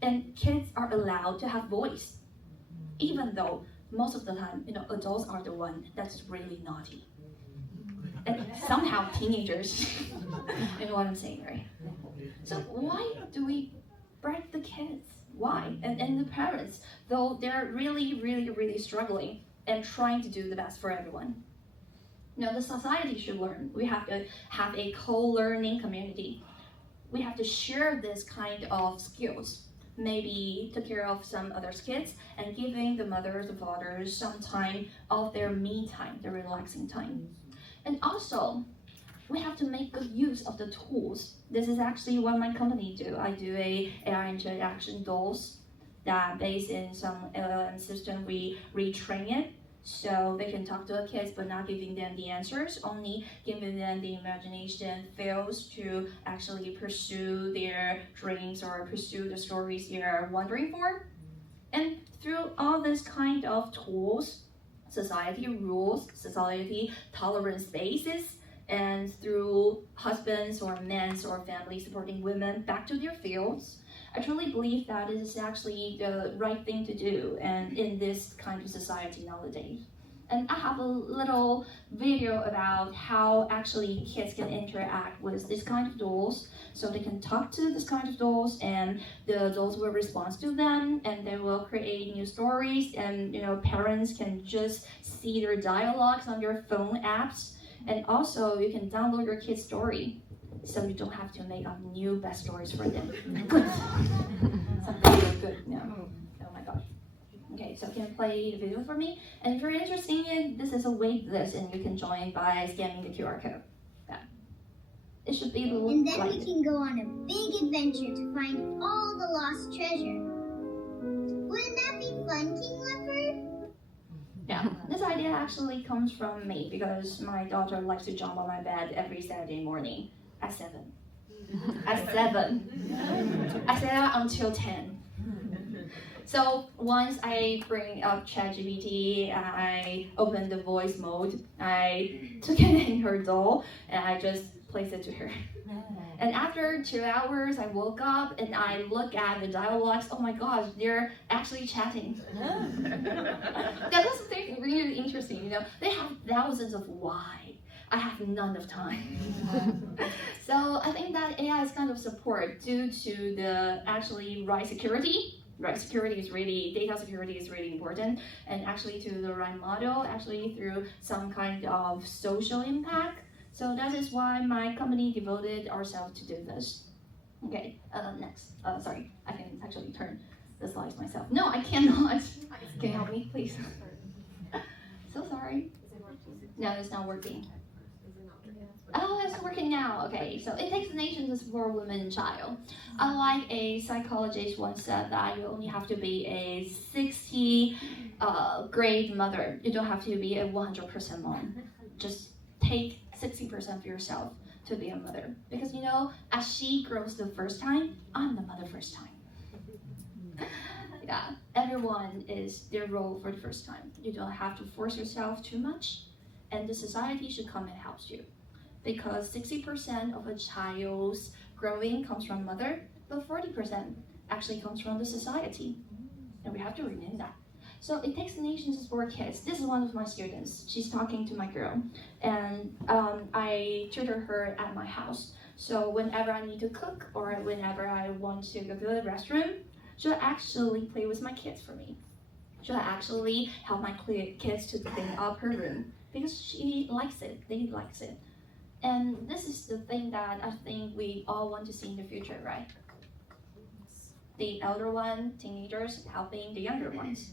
And kids are allowed to have voice, even though most of the time, adults are the one that's really naughty. And somehow teenagers, you know what I'm saying, right? So why do we break the kids? Why? And the parents, though they're really, really, really struggling and trying to do the best for everyone. The society should learn. We have to have a co-learning community. We have to share this kind of skills. Maybe take care of some other kids and giving the mothers, the fathers some time of their me time, their relaxing time. And also, we have to make good use of the tools. This is actually what my company do. I do a AI interaction dolls that based in some LLM system. We retrain it so they can talk to the kids, but not giving them the answers, only giving them the imagination fails to actually pursue their dreams or pursue the stories they're wondering for. And through all this kind of tools, society rules, society tolerance basis, and through husbands or men or families supporting women back to their fields, I truly believe that it is actually the right thing to do and in this kind of society nowadays. And I have a little video about how actually kids can interact with this kind of dolls. So they can talk to this kind of dolls and the dolls will respond to them and they will create new stories and parents can just see their dialogues on their phone apps. And also you can download your kid's story so you don't have to make up new best stories for them. Good. Something real good. No. Oh my gosh. Okay, so can you play the video for me? And if you're interested in it, this is a wait list and you can join by scanning the QR code. Yeah. It should be the And then we can go on a big adventure to find all the lost treasure. Wouldn't that be fun, King Leopard? Yeah, this idea actually comes from me because my daughter likes to jump on my bed every Saturday morning at 7. At 7. I say that until 10. So once I bring up ChatGPT, I open the voice mode, I took it in her doll, and I just placed it to her. And after 2 hours, I woke up and I look at the dialogues. Oh my gosh, they're actually chatting. That was really interesting. They have thousands of why. I have none of time. So I think that AI is kind of support due to the actually right security. Right security is really, data security is really important, and actually to the right model, actually through some kind of social impact. So that is why my company devoted ourselves to do this. Okay, next. Sorry, I can actually turn the slides myself. No, I cannot. Can you help me, please? So sorry. No, it's not working. Oh, it's working now. Okay, so it takes a nation to support women and child. Unlike a psychologist once said that you only have to be a 60 grade mother. You don't have to be a 100% mom. Just take 60% of yourself to be a mother. Because as she grows the first time, I'm the mother first time. Yeah, everyone is their role for the first time. You don't have to force yourself too much, and the society should come and help you. Because 60% of a child's growing comes from mother, but 40% actually comes from the society. And we have to remember that. So it takes a nation to support kids. This is one of my students. She's talking to my girl. And I tutor her at my house. So whenever I need to cook or whenever I want to go to the restroom, she'll actually play with my kids for me. She'll actually help my kids to clean up her room because she likes it. They likes it. And this is the thing that I think we all want to see in the future, right? The elder one, teenagers, helping the younger ones.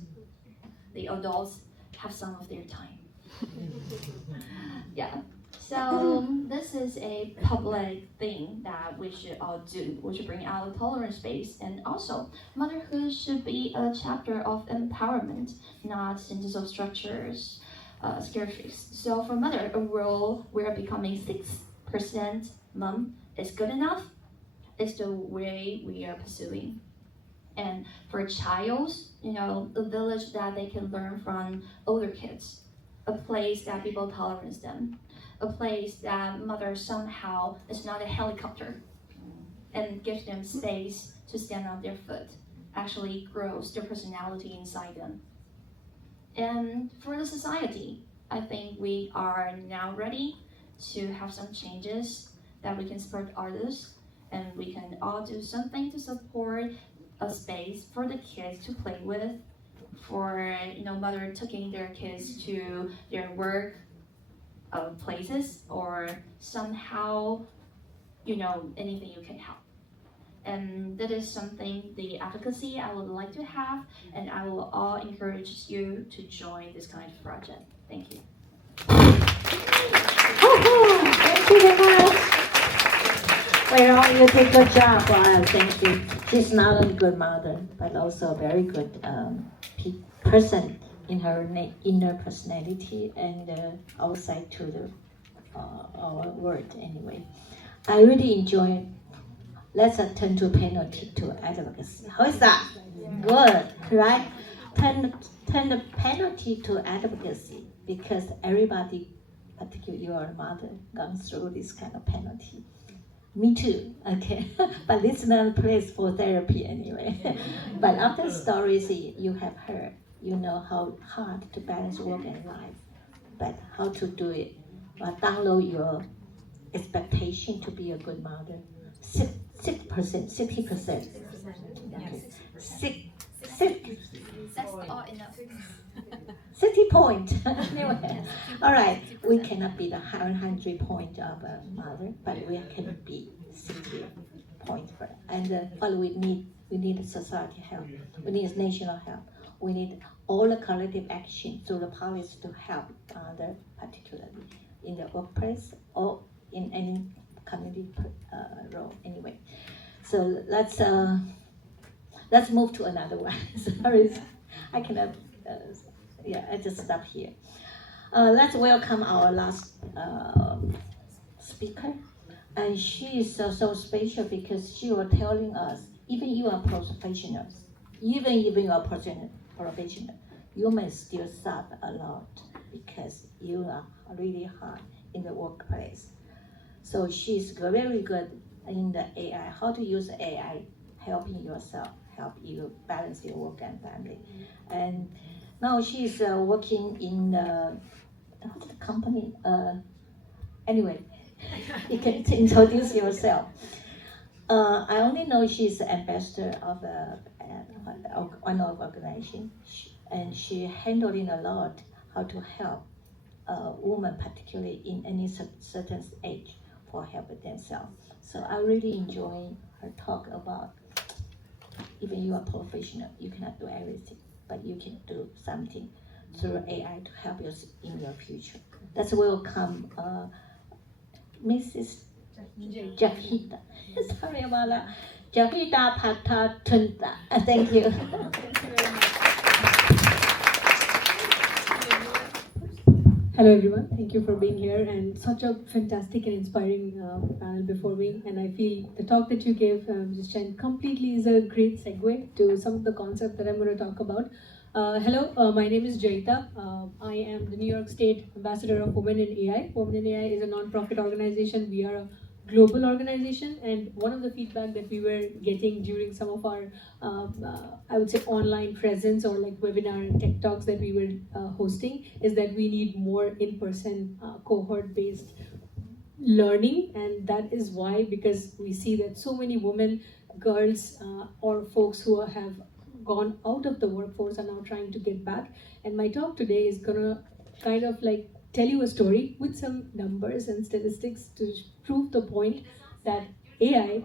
The adults have some of their time. Yeah. So this is a public thing that we should all do. We should bring out a tolerance space, and also motherhood should be a chapter of empowerment, not synthesis of structures. Scarcities. So for mother, a role where becoming 6% mom is good enough is the way we are pursuing. And for child, a village that they can learn from older kids, a place that people tolerate them, a place that mother somehow is not a helicopter and gives them space to stand on their foot, actually grows their personality inside them. And for the society, I think we are now ready to have some changes that we can support others, and we can all do something to support a space for the kids to play with, for mother taking their kids to their work places, or somehow anything you can help. And that is something, the advocacy I would like to have, and I will all encourage you to join this kind of project. Thank you. Thank you very much. Well, you did a good job. Thank you. She's not only a good mother, but also a very good person in her inner personality and outside to the our world anyway. I really enjoy. Let's turn to penalty to advocacy. How is that? Good, right? Turn the penalty to advocacy, because everybody, particularly your mother, gone through this kind of penalty. Me too, okay? But this is not a place for therapy anyway. But after stories you have heard, you know how hard to balance work and life, but how to do it. Download your expectation to be a good mother. 60%. Okay. 60 point. Anyway, all right. We cannot be the 100 point of a mother, but we can be 60 point for it. And what we need society help. We need national help. We need all the collective action through the policy to help other, particularly in the workplace or in any community role. Anyway, so let's move to another one. Sorry, I cannot. I just stop here. Let's welcome our last speaker, and she is so special because she was telling us, even you are professionals, even you are professional, you may still suffer a lot because you are really hard in the workplace. So she's very good in the AI, how to use AI, helping yourself, help you balance your work and family. And now she's working in the company. Anyway, you can introduce yourself. I only know she's the ambassador of one organization, and she handling a lot how to help women, particularly in any certain age, for helping themselves. So I really enjoy her talk about, even you are professional, you cannot do everything, but you can do something through AI to help you in your future. Let's welcome Mrs. Jahida. Sorry about that. Jahida Patatunta. Thank you. Hello everyone, thank you for being here, and such a fantastic and inspiring panel before me, and I feel the talk that you gave, Ms. Chen, completely is a great segue to some of the concepts that I'm going to talk about. Hello, my name is Jaita. I am the New York State Ambassador of Women in AI. Women in AI is a non-profit organization. We are a global organization, and one of the feedback that we were getting during some of our I would say online presence or like webinar and tech talks that we were hosting is that we need more in-person cohort based learning. And that is why, because we see that so many women, girls or folks who have gone out of the workforce are now trying to get back. And my talk today is gonna kind of like tell you a story with some numbers and statistics to prove the point that AI,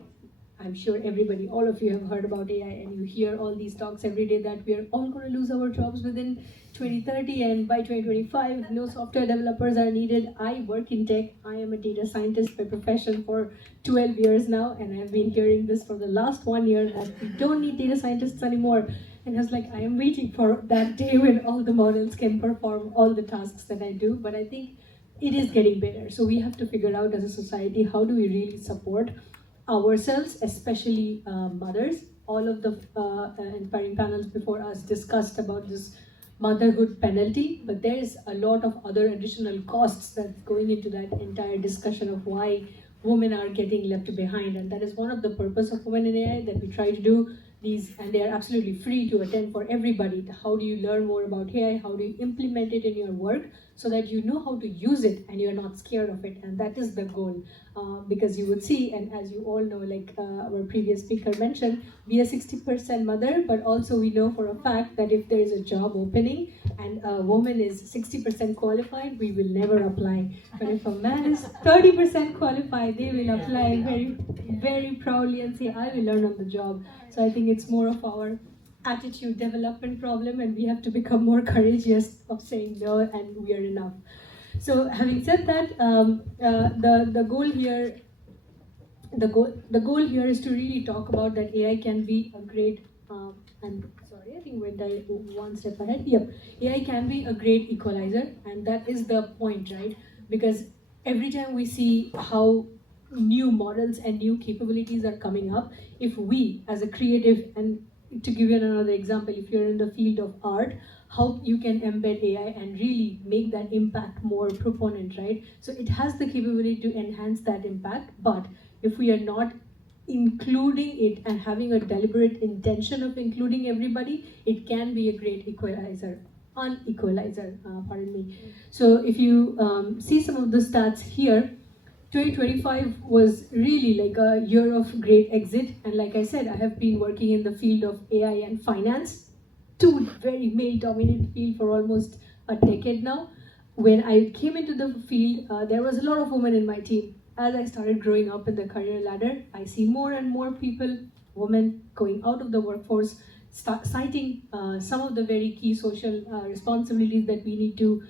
I'm sure everybody, all of you have heard about AI, and you hear all these talks every day that we are all going to lose our jobs within 2030, and by 2025 no software developers are needed. I work in tech. I am a data scientist by profession for 12 years now, and I've been hearing this for the last 1 year that we don't need data scientists anymore. And I was like, I am waiting for that day when all the models can perform all the tasks that I do. But I think it is getting better. So we have to figure out as a society, how do we really support ourselves, especially mothers. All of the inspiring panels before us discussed about this motherhood penalty, but there is a lot of other additional costs that's going into that entire discussion of why women are getting left behind. And that is one of the purpose of Women in AI, that we try to do these, and they are absolutely free to attend for everybody. How do you learn more about AI? How do you implement it in your work so that you know how to use it and you're not scared of it? And that is the goal. Because you would see, and as you all know, like our previous speaker mentioned, we are 60% mother, but also we know for a fact that if there is a job opening and a woman is 60% qualified, we will never apply. But if a man is 30% qualified, they will apply very, very proudly and say, I will learn on the job. So I think it's more of our attitude development problem, and we have to become more courageous of saying no and we are enough. So having said that, the goal here is to really talk about that AI can be a great, I'm sorry, I think went one step ahead. Yep, AI can be a great equalizer, and that is the point, right? Because every time we see how new models and new capabilities are coming up, if we as a creative, and to give you another example, if you're in the field of art, how you can embed AI and really make that impact more proponent, right? So it has the capability to enhance that impact, but if we are not including it and having a deliberate intention of including everybody, it can be a great equalizer, pardon me. So if you see some of the stats here, 2025 was really like a year of great exit, and like I said, I have been working in the field of AI and finance, two very male-dominated field for almost a decade now. When I came into the field, there was a lot of women in my team. As I started growing up in the career ladder, I see more and more people, women, going out of the workforce, citing some of the very key social responsibilities that we need to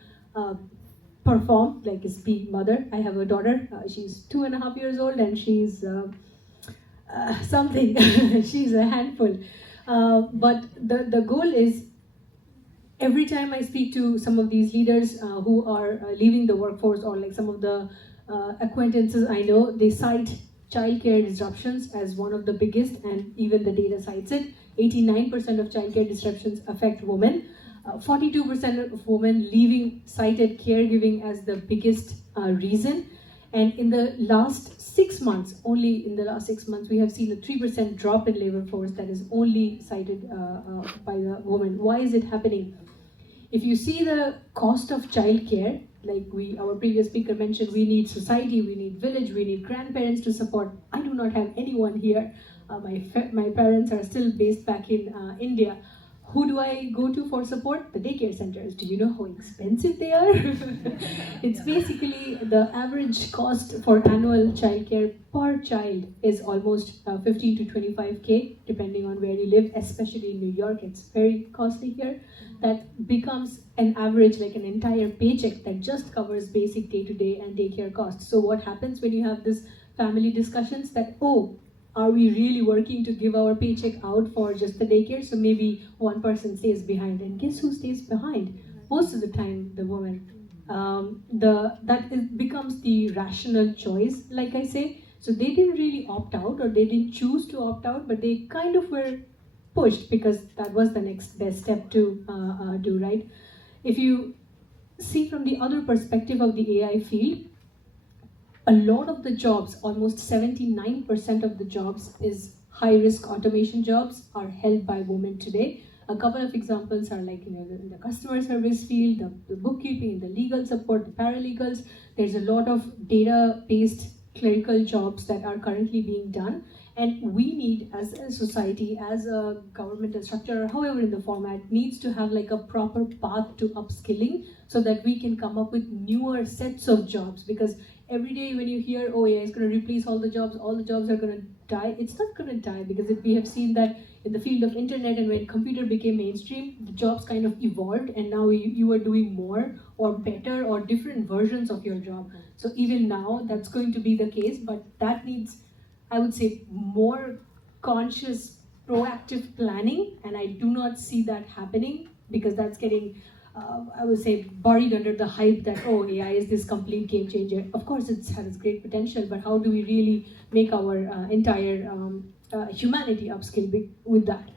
perform, like is being mother. I have a daughter, she's 2.5 years old, and she's something, she's a handful. But the goal is, every time I speak to some of these leaders who are leaving the workforce, or like some of the acquaintances I know, they cite childcare disruptions as one of the biggest, and even the data cites it. 89% of childcare disruptions affect women. 42% of women leaving cited caregiving as the biggest reason. And in the last 6 months, only in the last 6 months, we have seen a 3% drop in labor force that is only cited by the woman. Why is it happening? If you see the cost of childcare, like our previous speaker mentioned, we need society, we need village, we need grandparents to support. I do not have anyone here. My parents are still based back in India. Who do I go to for support? The daycare centers. Do you know how expensive they are? It's basically the average cost for annual childcare per child is almost 15 to 25K, depending on where you live, especially in New York. It's very costly here. That becomes an average, like an entire paycheck that just covers basic day-to-day and daycare costs. So what happens when you have this family discussions that, are we really working to give our paycheck out for just the daycare? So maybe one person stays behind, and guess who stays behind? Most of the time, the woman. Becomes the rational choice, like I say. So they didn't really opt out, or they didn't choose to opt out, but they kind of were pushed because that was the next best step to do, right? If you see from the other perspective of the AI field, a lot of the jobs, almost 79% of the jobs is high-risk automation jobs are held by women today. A couple of examples are like, in the customer service field, the bookkeeping, the legal support, the paralegals. There's a lot of data-based clerical jobs that are currently being done. And we need, as a society, as a governmental structure, or however in the format, needs to have like a proper path to upskilling so that we can come up with newer sets of jobs. Because every day when you hear, AI is going to replace all the jobs are going to die, it's not going to die, because we have seen that in the field of internet, and when computer became mainstream, the jobs kind of evolved, and now you are doing more or better or different versions of your job. So even now, that's going to be the case, but that needs, I would say, more conscious, proactive planning, and I do not see that happening, because that's getting, I would say, buried under the hype that, AI is this complete game changer. Of course, it has great potential, but how do we really make our entire humanity upskill with that?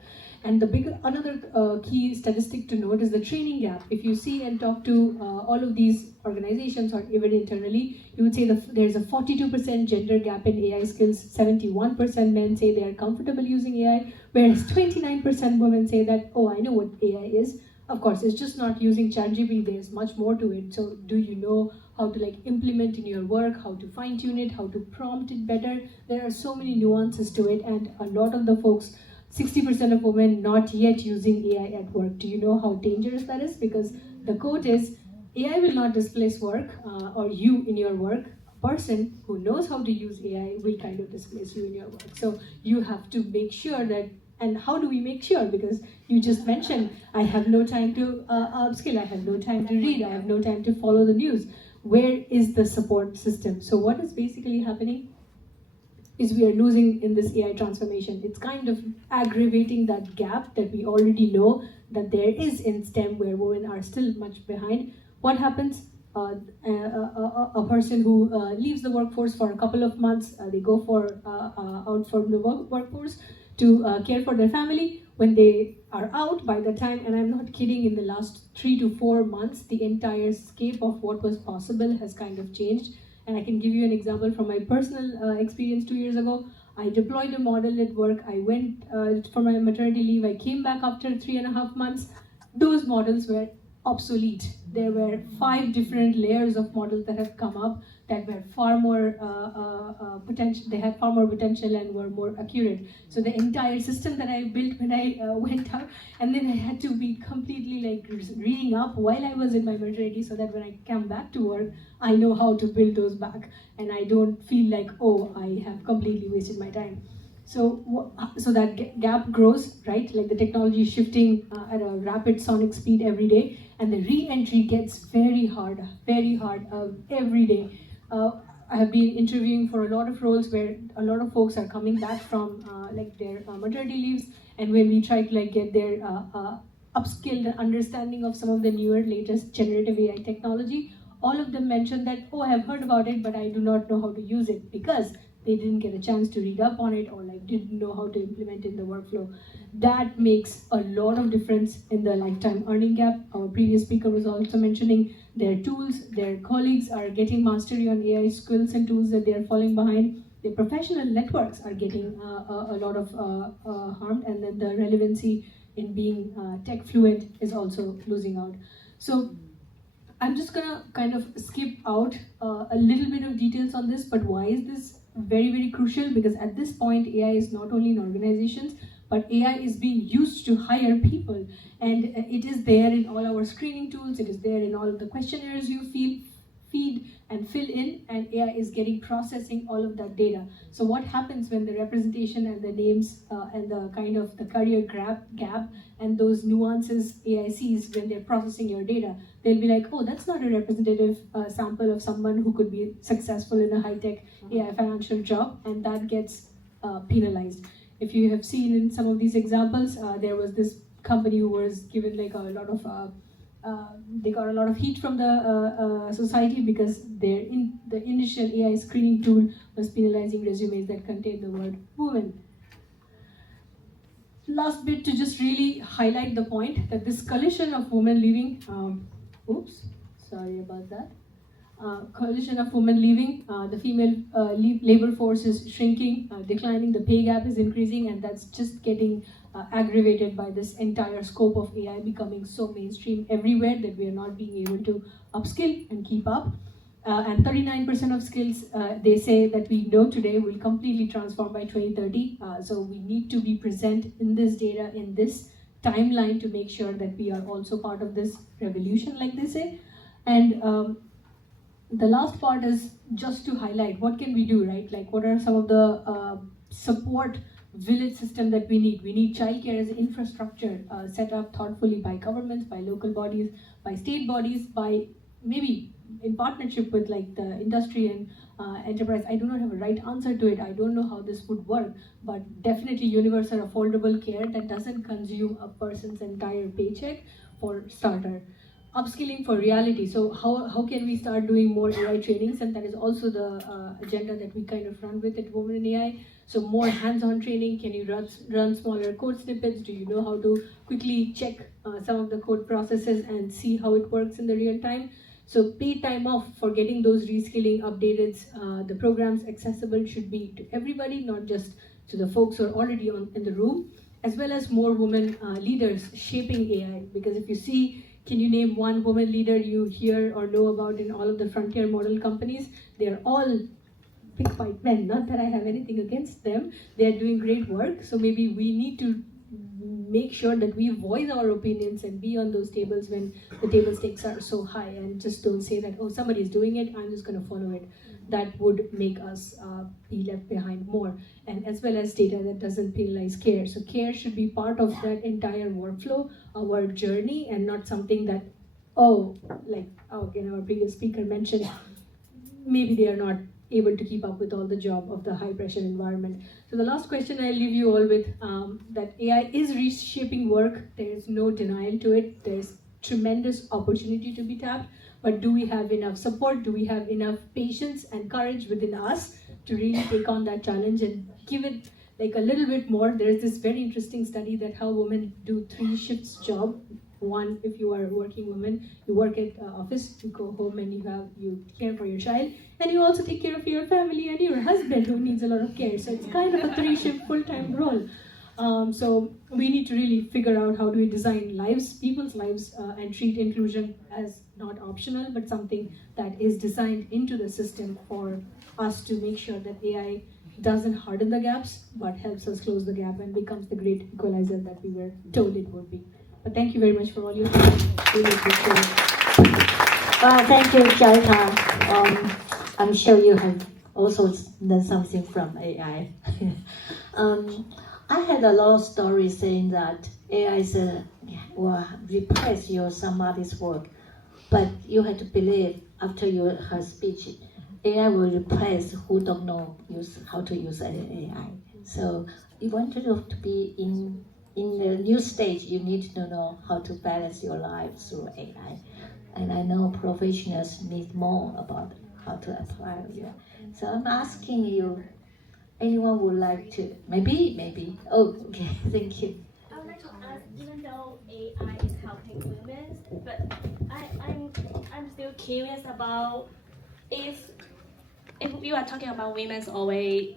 And another key statistic to note is the training gap. If you see and talk to all of these organizations or even internally, you would say there's a 42% gender gap in AI skills, 71% men say they are comfortable using AI, whereas 29% women say that, oh, I know what AI is. Of course, it's just not using ChatGPT, there's much more to it. So do you know how to implement in your work, how to fine tune it, how to prompt it better? There are so many nuances to it, and a lot of the folks, 60% of women not yet using AI at work. Do you know how dangerous that is? Because the quote is, AI will not displace work or you in your work. A person who knows how to use AI will kind of displace you in your work. So you have to make sure that, and how do we make sure? Because you just mentioned, I have no time to upskill, I have no time to read, I have no time to follow the news. Where is the support system? So what is basically happening is we are losing in this AI transformation. It's kind of aggravating that gap that we already know that there is in STEM, where women are still much behind. What happens? A person who leaves the workforce for a couple of months, they go out from the workforce to care for their family. When they are out, by the time, and I'm not kidding, in the last 3 to 4 months, the entire scape of what was possible has kind of changed. And I can give you an example from my personal experience 2 years ago. I deployed a model at work. I went for my maternity leave. I came back after 3.5 months. Those models were obsolete. There were 5 different layers of models that have come up that were far more potential. They had far more potential and were more accurate. So the entire system that I built when I went out, and then I had to be completely reading up while I was in my maternity, so that when I come back to work, I know how to build those back, and I don't feel like, oh, I have completely wasted my time. So that gap grows, right? Like the technology is shifting at a rapid sonic speed every day, and the re-entry gets very hard every day. I have been interviewing for a lot of roles where a lot of folks are coming back from their maternity leaves, and when we try to get their upskilled understanding of some of the newer, latest generative AI technology, all of them mention that, oh, I have heard about it, but I do not know how to use it, because they didn't get a chance to read up on it, or didn't know how to implement in the workflow. That makes a lot of difference in the lifetime earning gap. Our previous speaker was also mentioning their tools, their colleagues are getting mastery on AI skills and tools that they are falling behind. Their professional networks are getting a lot of harmed, and then the relevancy in being tech fluent is also losing out. So I'm just gonna kind of skip out a little bit of details on this, but why is this very, very crucial? Because at this point, AI is not only in organizations, but AI is being used to hire people, and it is there in all our screening tools, it is there in all of the questionnaires you feed and fill in, and AI is processing all of that data. So what happens when the representation and the names and the kind of the career gap and those nuances AI sees when they're processing your data? They'll be like, oh, that's not a representative sample of someone who could be successful in a high-tech AI financial job, and that gets penalized. If you have seen in some of these examples, there was this company who was given a lot of they got a lot of heat from the society because the initial AI screening tool was penalizing resumes that contained the word woman. Last bit to just really highlight the point that this coalition of women leaving, coalition of women leaving, the female labor force is shrinking, declining, the pay gap is increasing, and that's just getting aggravated by this entire scope of AI becoming so mainstream everywhere that we are not being able to upskill and keep up. And 39% of skills they say that we know today will completely transform by 2030. So we need to be present in this data, in this timeline, to make sure that we are also part of this revolution, like they say. And the last part is just to highlight what can we do, right? What are some of the support village system that we need? We need childcare as an infrastructure set up thoughtfully by governments, by local bodies, by state bodies, by maybe in partnership with the industry and enterprise. I do not have a right answer to it. I don't know how this would work, but definitely universal affordable care that doesn't consume a person's entire paycheck for starter. Upskilling for reality. So how can we start doing more AI trainings? And that is also the agenda that we kind of run with at Women in AI. So more hands-on training. Can you run smaller code snippets? Do you know how to quickly check some of the code processes and see how it works in the real time? So paid time off for getting those reskilling updated. The programs accessible should be to everybody, not just to the folks who are already in the room, as well as more women leaders shaping AI. Because if you see, can you name one woman leader you hear or know about in all of the frontier model companies? They are all big white men. Not that I have anything against them. They are doing great work. So maybe we need to make sure that we voice our opinions and be on those tables when the table stakes are so high, and just don't say that, oh, somebody is doing it, I'm just going to follow it. That would make us be left behind more. And as well as data that doesn't penalize care. So care should be part of that entire workflow, our journey, and not something that, like our previous speaker mentioned, maybe they are not able to keep up with all the job of the high pressure environment. So the last question I'll leave you all with, that AI is reshaping work. There is no denial to it. There's tremendous opportunity to be tapped, but do we have enough support? Do we have enough patience and courage within us to really take on that challenge and give it like a little bit more? There is this very interesting study that how women do 3 shifts job. One, if you are a working woman, you work at office, you go home and you care for your child, and you also take care of your family and your husband who needs a lot of care. So it's kind of a 3-shift full-time role. So we need to really figure out how do we design lives, people's lives, and treat inclusion as not optional, but something that is designed into the system for us to make sure that AI doesn't harden the gaps, but helps us close the gap and becomes the great equalizer that we were told it would be. But thank you very much for all your time. Really appreciate it. Thank you, Jaita. I'm sure you have also learned something from AI. I had a lot of stories saying that AI will replace somebody's work, but you have to believe after her speech, AI will replace who don't know how to use AI. So you want to be in the new stage, you need to know how to balance your life through AI. And I know professionals need more about how to apply it. So I'm asking you, anyone would like to? Maybe. Oh, okay, thank you. I would like to ask, even though AI is helping women, but I'm still curious about if you are talking about women's always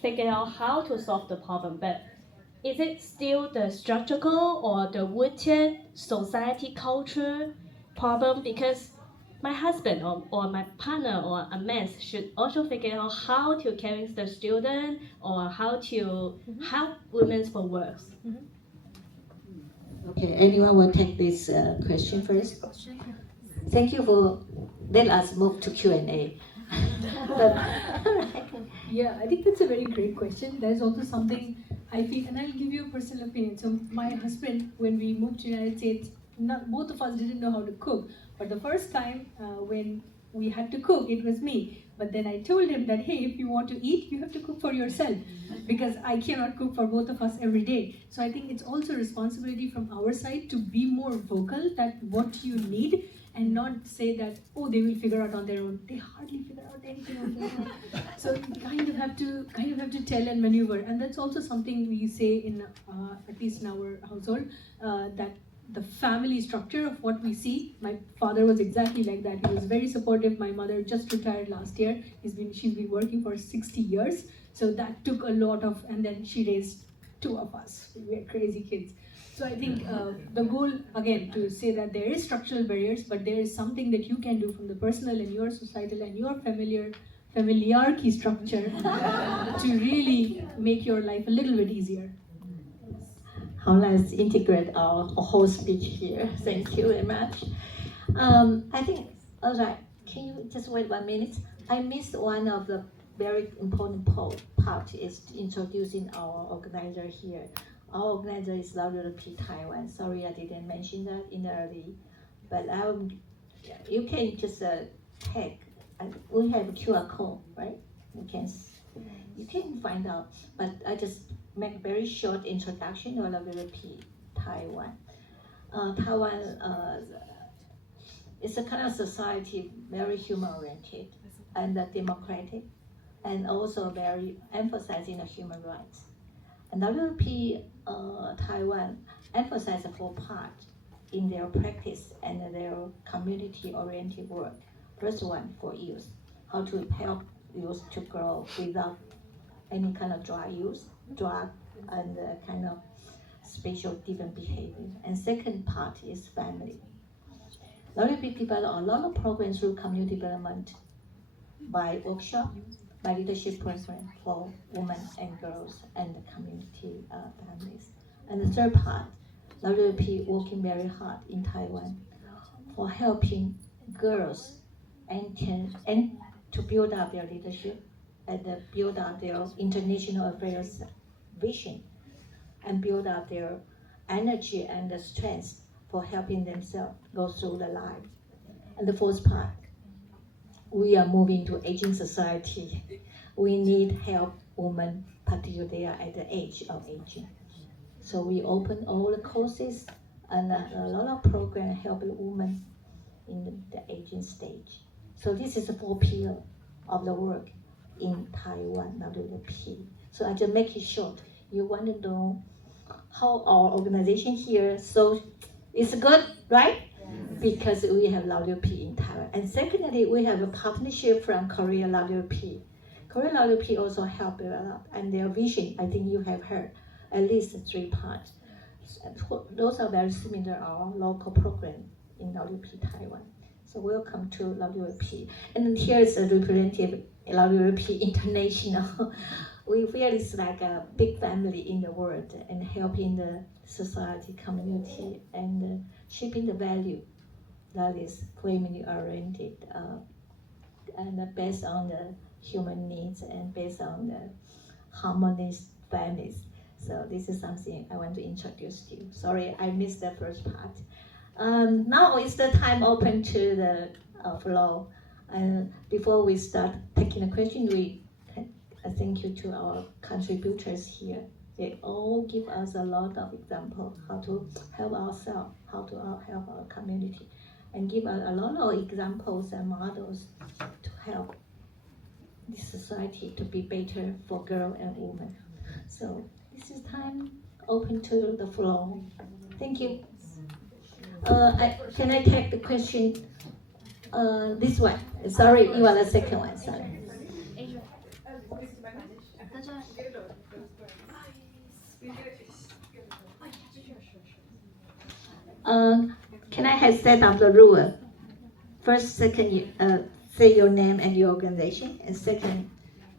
figure out how to solve the problem, but is it still the structural or the rooted society culture problem? Because my husband or my partner or a man should also figure out how to carry the student or how to help women for work. Okay, anyone will take this question first? Thank you for letting us move to Q&A. Yeah, I think that's a very great question. There's also something I feel, and I'll give you a personal opinion. So my husband, when we moved to the United States, both of us didn't know how to cook. But the first time when we had to cook, it was me. But then I told him that, hey, if you want to eat, you have to cook for yourself, because I cannot cook for both of us every day. So I think it's also a responsibility from our side to be more vocal that what you need, and not say that, oh, they will figure out on their own. They hardly figure out anything on their own. So you kind of have to tell and maneuver. And that's also something we say in, at least in our household, that the family structure of what we see. My father was exactly like that. He was very supportive. My mother just retired last year. She's been working for 60 years. So that took a lot of, and then she raised 2 of us. We are crazy kids. So I think the goal, again, to say that there is structural barriers, but there is something that you can do from the personal and your societal and your familiarity structure to really make your life a little bit easier. Let's integrate our whole speech here. Thank you very much. I think, all right, can you just wait 1 minute? I missed one of the very important part is introducing our organizer here. Our organizer is WP Taiwan. Sorry, I didn't mention that in the early, but you can just take. We have a QR code, right? You can find out. But I just make a very short introduction of WP Taiwan. Taiwan is a kind of society very human-oriented and democratic. and also very emphasizing the human rights. And WP Taiwan emphasizes 4 parts in their practice and their community-oriented work. First one, for youth, how to help youth to grow without any kind of drug and kind of special different behavior. And second part is family. WP developed a lot of programs through community development by workshop, by leadership program for women and girls and the community families. And the third part, WP working very hard in Taiwan for helping girls and to build up their leadership and build up their international affairs vision and build up their energy and the strength for helping themselves go through the life. And the fourth part, we are moving to aging society. We need help women, particularly at the age of aging. So we open all the courses and a lot of programs helping women in the aging stage. So this is the 4 pillars of the work in Taiwan WP. So I just make it short. You want to know how our organization here, so it's good, right? Because we have WP in Taiwan. And secondly, we have a partnership from Korea WP. Korea WP also help develop, and their vision, I think you have heard, at least 3 parts. Those are very similar to our local program in WP Taiwan. So welcome to WP. And then here is a representative WP International. We feel it's like a big family in the world and helping the society, community, and shaping the value that is family-oriented and based on the human needs and based on the harmonious families. So this is something I want to introduce to you. Sorry, I missed the first part. Now is the time open to the floor. And before we start taking the question, we thank you to our contributors here. They all give us a lot of examples how to help ourselves, how to help our community, and give us a lot of examples and models to help this society to be better for girls and women. So this is time open to the floor. Thank you. Can I take the question? This one. Sorry, you are the second one. Sorry. Can I have set up the rule? First, second, say your name and your organization, and second,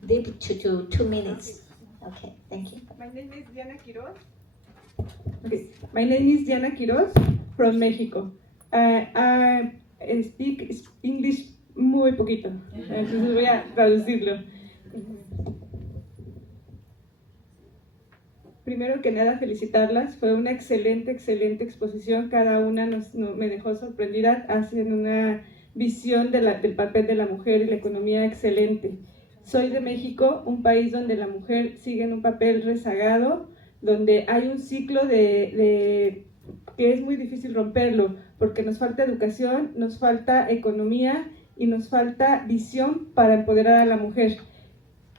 leave to 2 minutes. Okay, thank you. My name is Diana Quiroz. Okay, my name is Diana Quiroz from Mexico. I speak English muy poquito, entonces voy a traducirlo. Primero que nada, felicitarlas. Fue una excelente exposición. Cada una me dejó sorprendida. Hacen una visión del papel de la mujer y la economía excelente. Soy de México, un país donde la mujer sigue en un papel rezagado, donde hay un ciclo que es muy difícil romperlo, porque nos falta educación, nos falta economía y nos falta visión para empoderar a la mujer.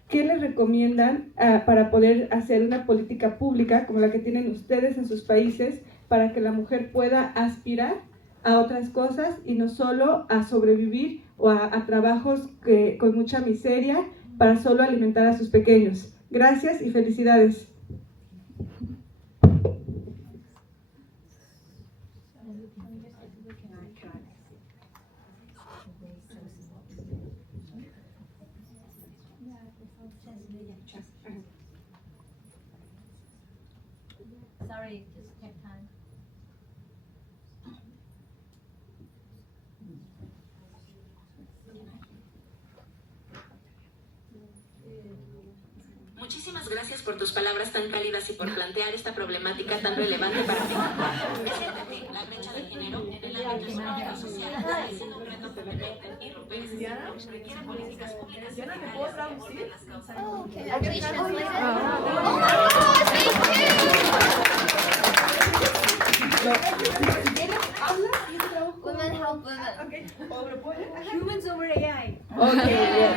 ¿Qué les recomiendan para poder hacer una política pública como la que tienen ustedes en sus países para que la mujer pueda aspirar a otras cosas y no solo a sobrevivir o a trabajos con mucha miseria para solo alimentar a sus pequeños? Gracias y felicidades. Sorry, just take time. Muchísimas gracias por tus palabras tan cálidas y por plantear esta problemática tan relevante para México. La brecha de género en el ámbito económico y social sigue siendo un reto permanente y romper ese ciclo requiere políticas públicas que aborden las causas. Oh, okay. Actually translated. Oh my God, thank you. Women help women. Okay. Humans over AI. Okay, yeah.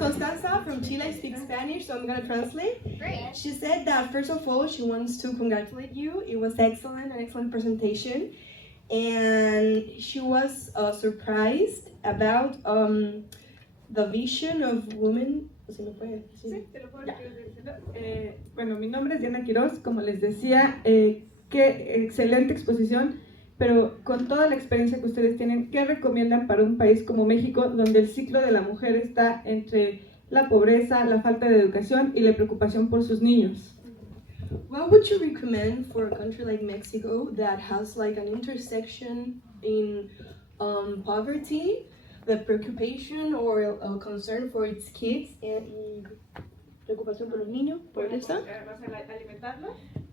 Constanza from Chile, speaks Spanish, so I'm gonna translate. Great. She said that first of all, she wants to congratulate you. It was excellent, an excellent presentation. And she was surprised about the vision of women. Sí, te lo puedo bueno, mi nombre es Diana Quiroz, como les decía, qué excelente exposición, pero con toda la experiencia que ustedes tienen, ¿qué recomiendan para un país como México, donde el ciclo de la mujer está entre la pobreza, la falta de educación y la preocupación por sus niños? What would you recommend for a country like Mexico that has like an intersection in poverty, the preoccupation or a concern for its kids and preocupación por los niños, pobreza?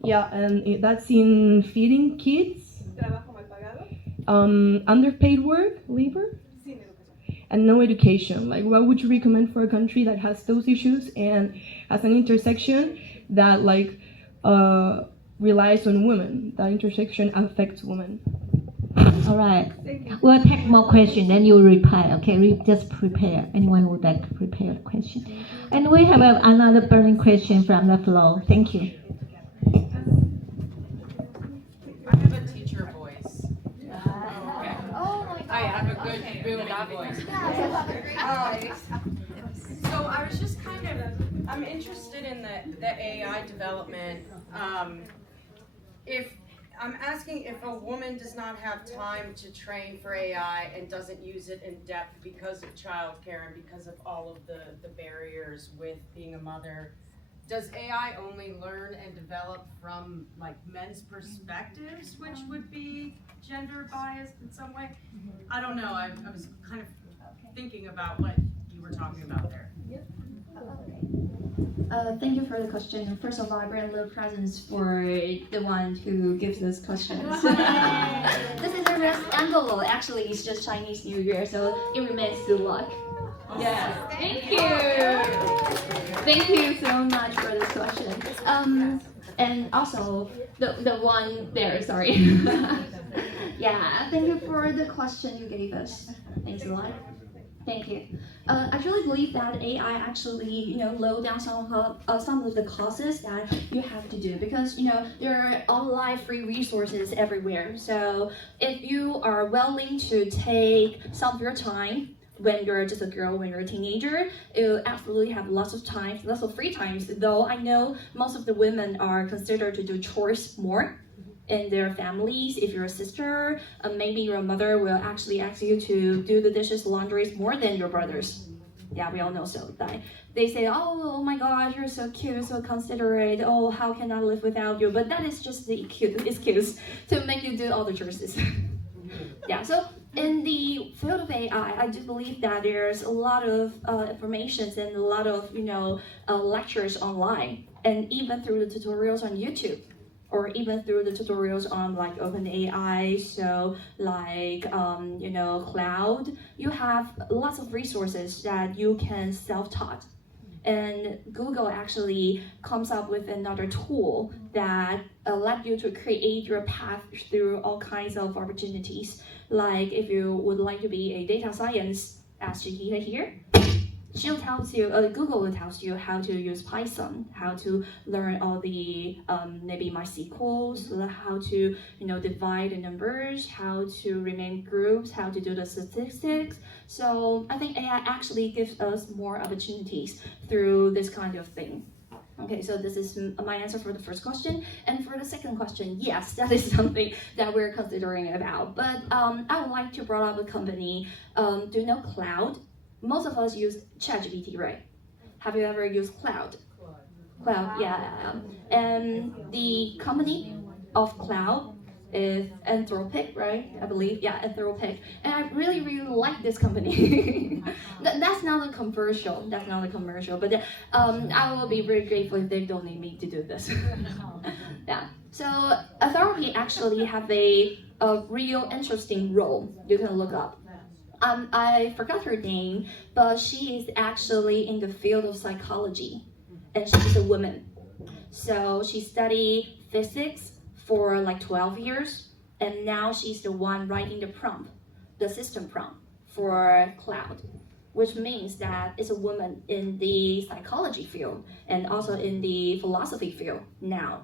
Yeah, and that's in feeding kids, Trabajo mal pagado, underpaid work, labor, sin educación. and no education. Like, what would you recommend for a country that has those issues and has an intersection that like relies on women? That intersection affects women. All right. We'll take more questions, then you reply. Okay, just prepare. Anyone who would like to prepare a question. And we have another burning question from the floor. Thank you. I have a teacher voice. Oh my God. I have a good booming voice. So I was just I'm interested in the AI development. If I'm asking if a woman does not have time to train for AI and doesn't use it in depth because of childcare and because of all of the barriers with being a mother, does AI only learn and develop from like men's perspectives, which would be gender biased in some way? I don't know. I was kind of thinking about what you were talking about there. Thank you for the question. First of all, I bring a little presents for the one who gives this question. This is a red envelope. Actually, it's just Chinese New Year, so it remains good luck. Yeah. Thank you. Thank you so much for this question. And also the one there. Sorry. Yeah. Thank you for the question you gave us. Thanks a lot. Thank you. I truly believe that AI actually, low down some of the causes that you have to do because, there are online free resources everywhere. So if you are willing to take some of your time when you're just a girl, when you're a teenager, you absolutely have lots of time, lots of free times. Though I know most of the women are considered to do chores more in their families. If you're a sister, maybe your mother will actually ask you to do the dishes, laundries more than your brothers. Yeah, we all know so. That they say, oh my God, you're so cute, so considerate. Oh, how can I live without you? But that is just the excuse to make you do all the chores. Yeah, so in the field of AI, I do believe that there's a lot of information and a lot of, lectures online, and even through the tutorials on YouTube, or even through the tutorials on like OpenAI, so like Cloud, you have lots of resources that you can self-taught. And Google actually comes up with another tool that allows you to create your path through all kinds of opportunities. Like if you would like to be a data science, as Shihita here, she'll tell you, Google will tell you how to use Python, how to learn all the maybe MySQL, how to divide the numbers, how to rename groups, how to do the statistics. So I think AI actually gives us more opportunities through this kind of thing. Okay, so this is my answer for the first question. And for the second question, yes, that is something that we're considering about. But I would like to bring up a company. Do you know Cloud? Most of us use ChatGPT, right? Have you ever used Cloud? Cloud, yeah. And the company of Cloud is Anthropic, right? I believe, yeah, Anthropic. And I really, really like this company. That's not a commercial. That's not a commercial. But I will be very grateful if they don't need me to do this. Yeah. So Anthropic actually have a real interesting role. You can look up. I forgot her name, but she is actually in the field of psychology, and she's a woman. So she studied physics for like 12 years, and now she's the one writing the prompt, the system prompt for Cloud. which means that it's a woman in the psychology field and also in the philosophy field now,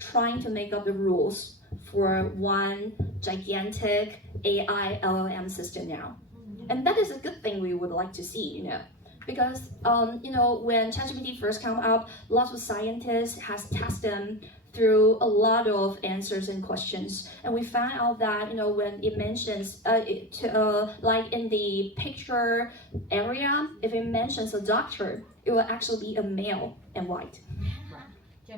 trying to make up the rules for one gigantic AI LLM system now. And that is a good thing we would like to see, because when ChatGPT first came out, lots of scientists has tested them through a lot of answers and questions, and we found out that when it mentions like in the picture area, if it mentions a doctor, it will actually be a male and white. Yeah,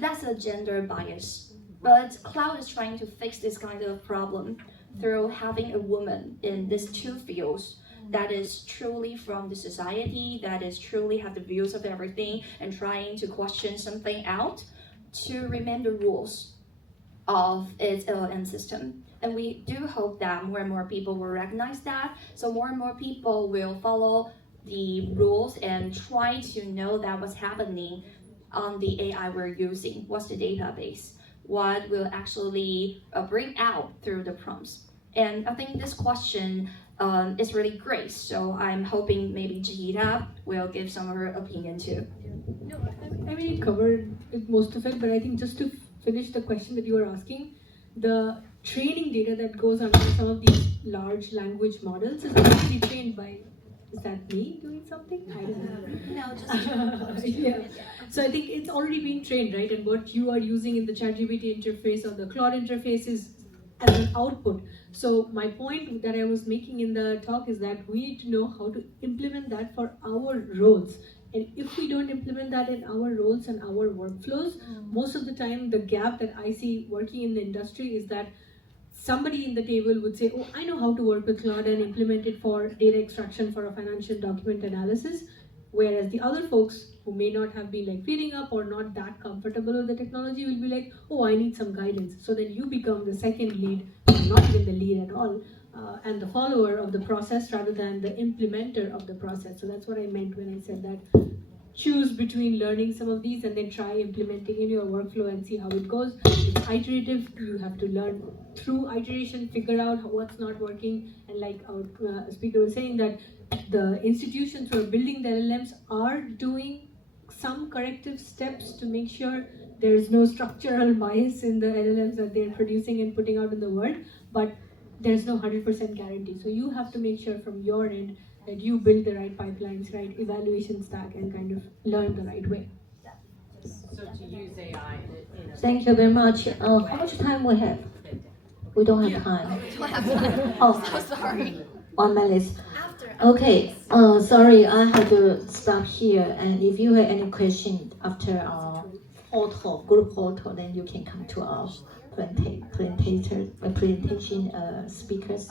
that's a gender bias. But Cloud is trying to fix this kind of problem through having a woman in these two fields that is truly from the society, that is truly have the views of everything, and trying to question something out to remain the rules of its LLM system. And we do hope that more and more people will recognize that, so more and more people will follow the rules and try to know that what's happening on the AI we're using, what's the database, what will actually bring out through the prompts. And I think this question is really great, so I'm hoping maybe Jahida will give some of her opinion too. No, I mean, you covered most of it, but I think just to finish the question that you were asking, the training data that goes on some of these large language models is actually trained by, is that me doing something? I don't know. No, just yeah. So I think it's already been trained, right? And what you are using in the ChatGPT interface or the Claude interface is as an output. So my point that I was making in the talk is that we need to know how to implement that for our roles. And if we don't implement that in our roles and our workflows, most of the time the gap that I see working in the industry is that somebody in the table would say, oh, I know how to work with Claude and implement it for data extraction for a financial document analysis. Whereas the other folks who may not have been feeding up or not that comfortable with the technology will be like, oh, I need some guidance. So then you become the second lead, not even the lead at all, and the follower of the process rather than the implementer of the process. So that's what I meant when I said that choose between learning some of these and then try implementing in your workflow and see how it goes. It's iterative. You have to learn through iteration, figure out what's not working. And like our speaker was saying, that the institutions who are building the LLMs are doing some corrective steps to make sure there is no structural bias in the LLMs that they're producing and putting out in the world, but there's no 100% guarantee. So you have to make sure from your end that you build the right pipelines, right evaluation stack, and kind of learn the right way. So to use AI in a Thank you very much. How much time we have? We don't have time. Oh, so sorry. On my list. Okay, sorry, I have to stop here. And if you have any question after our group photo, then you can come to our presentation speakers.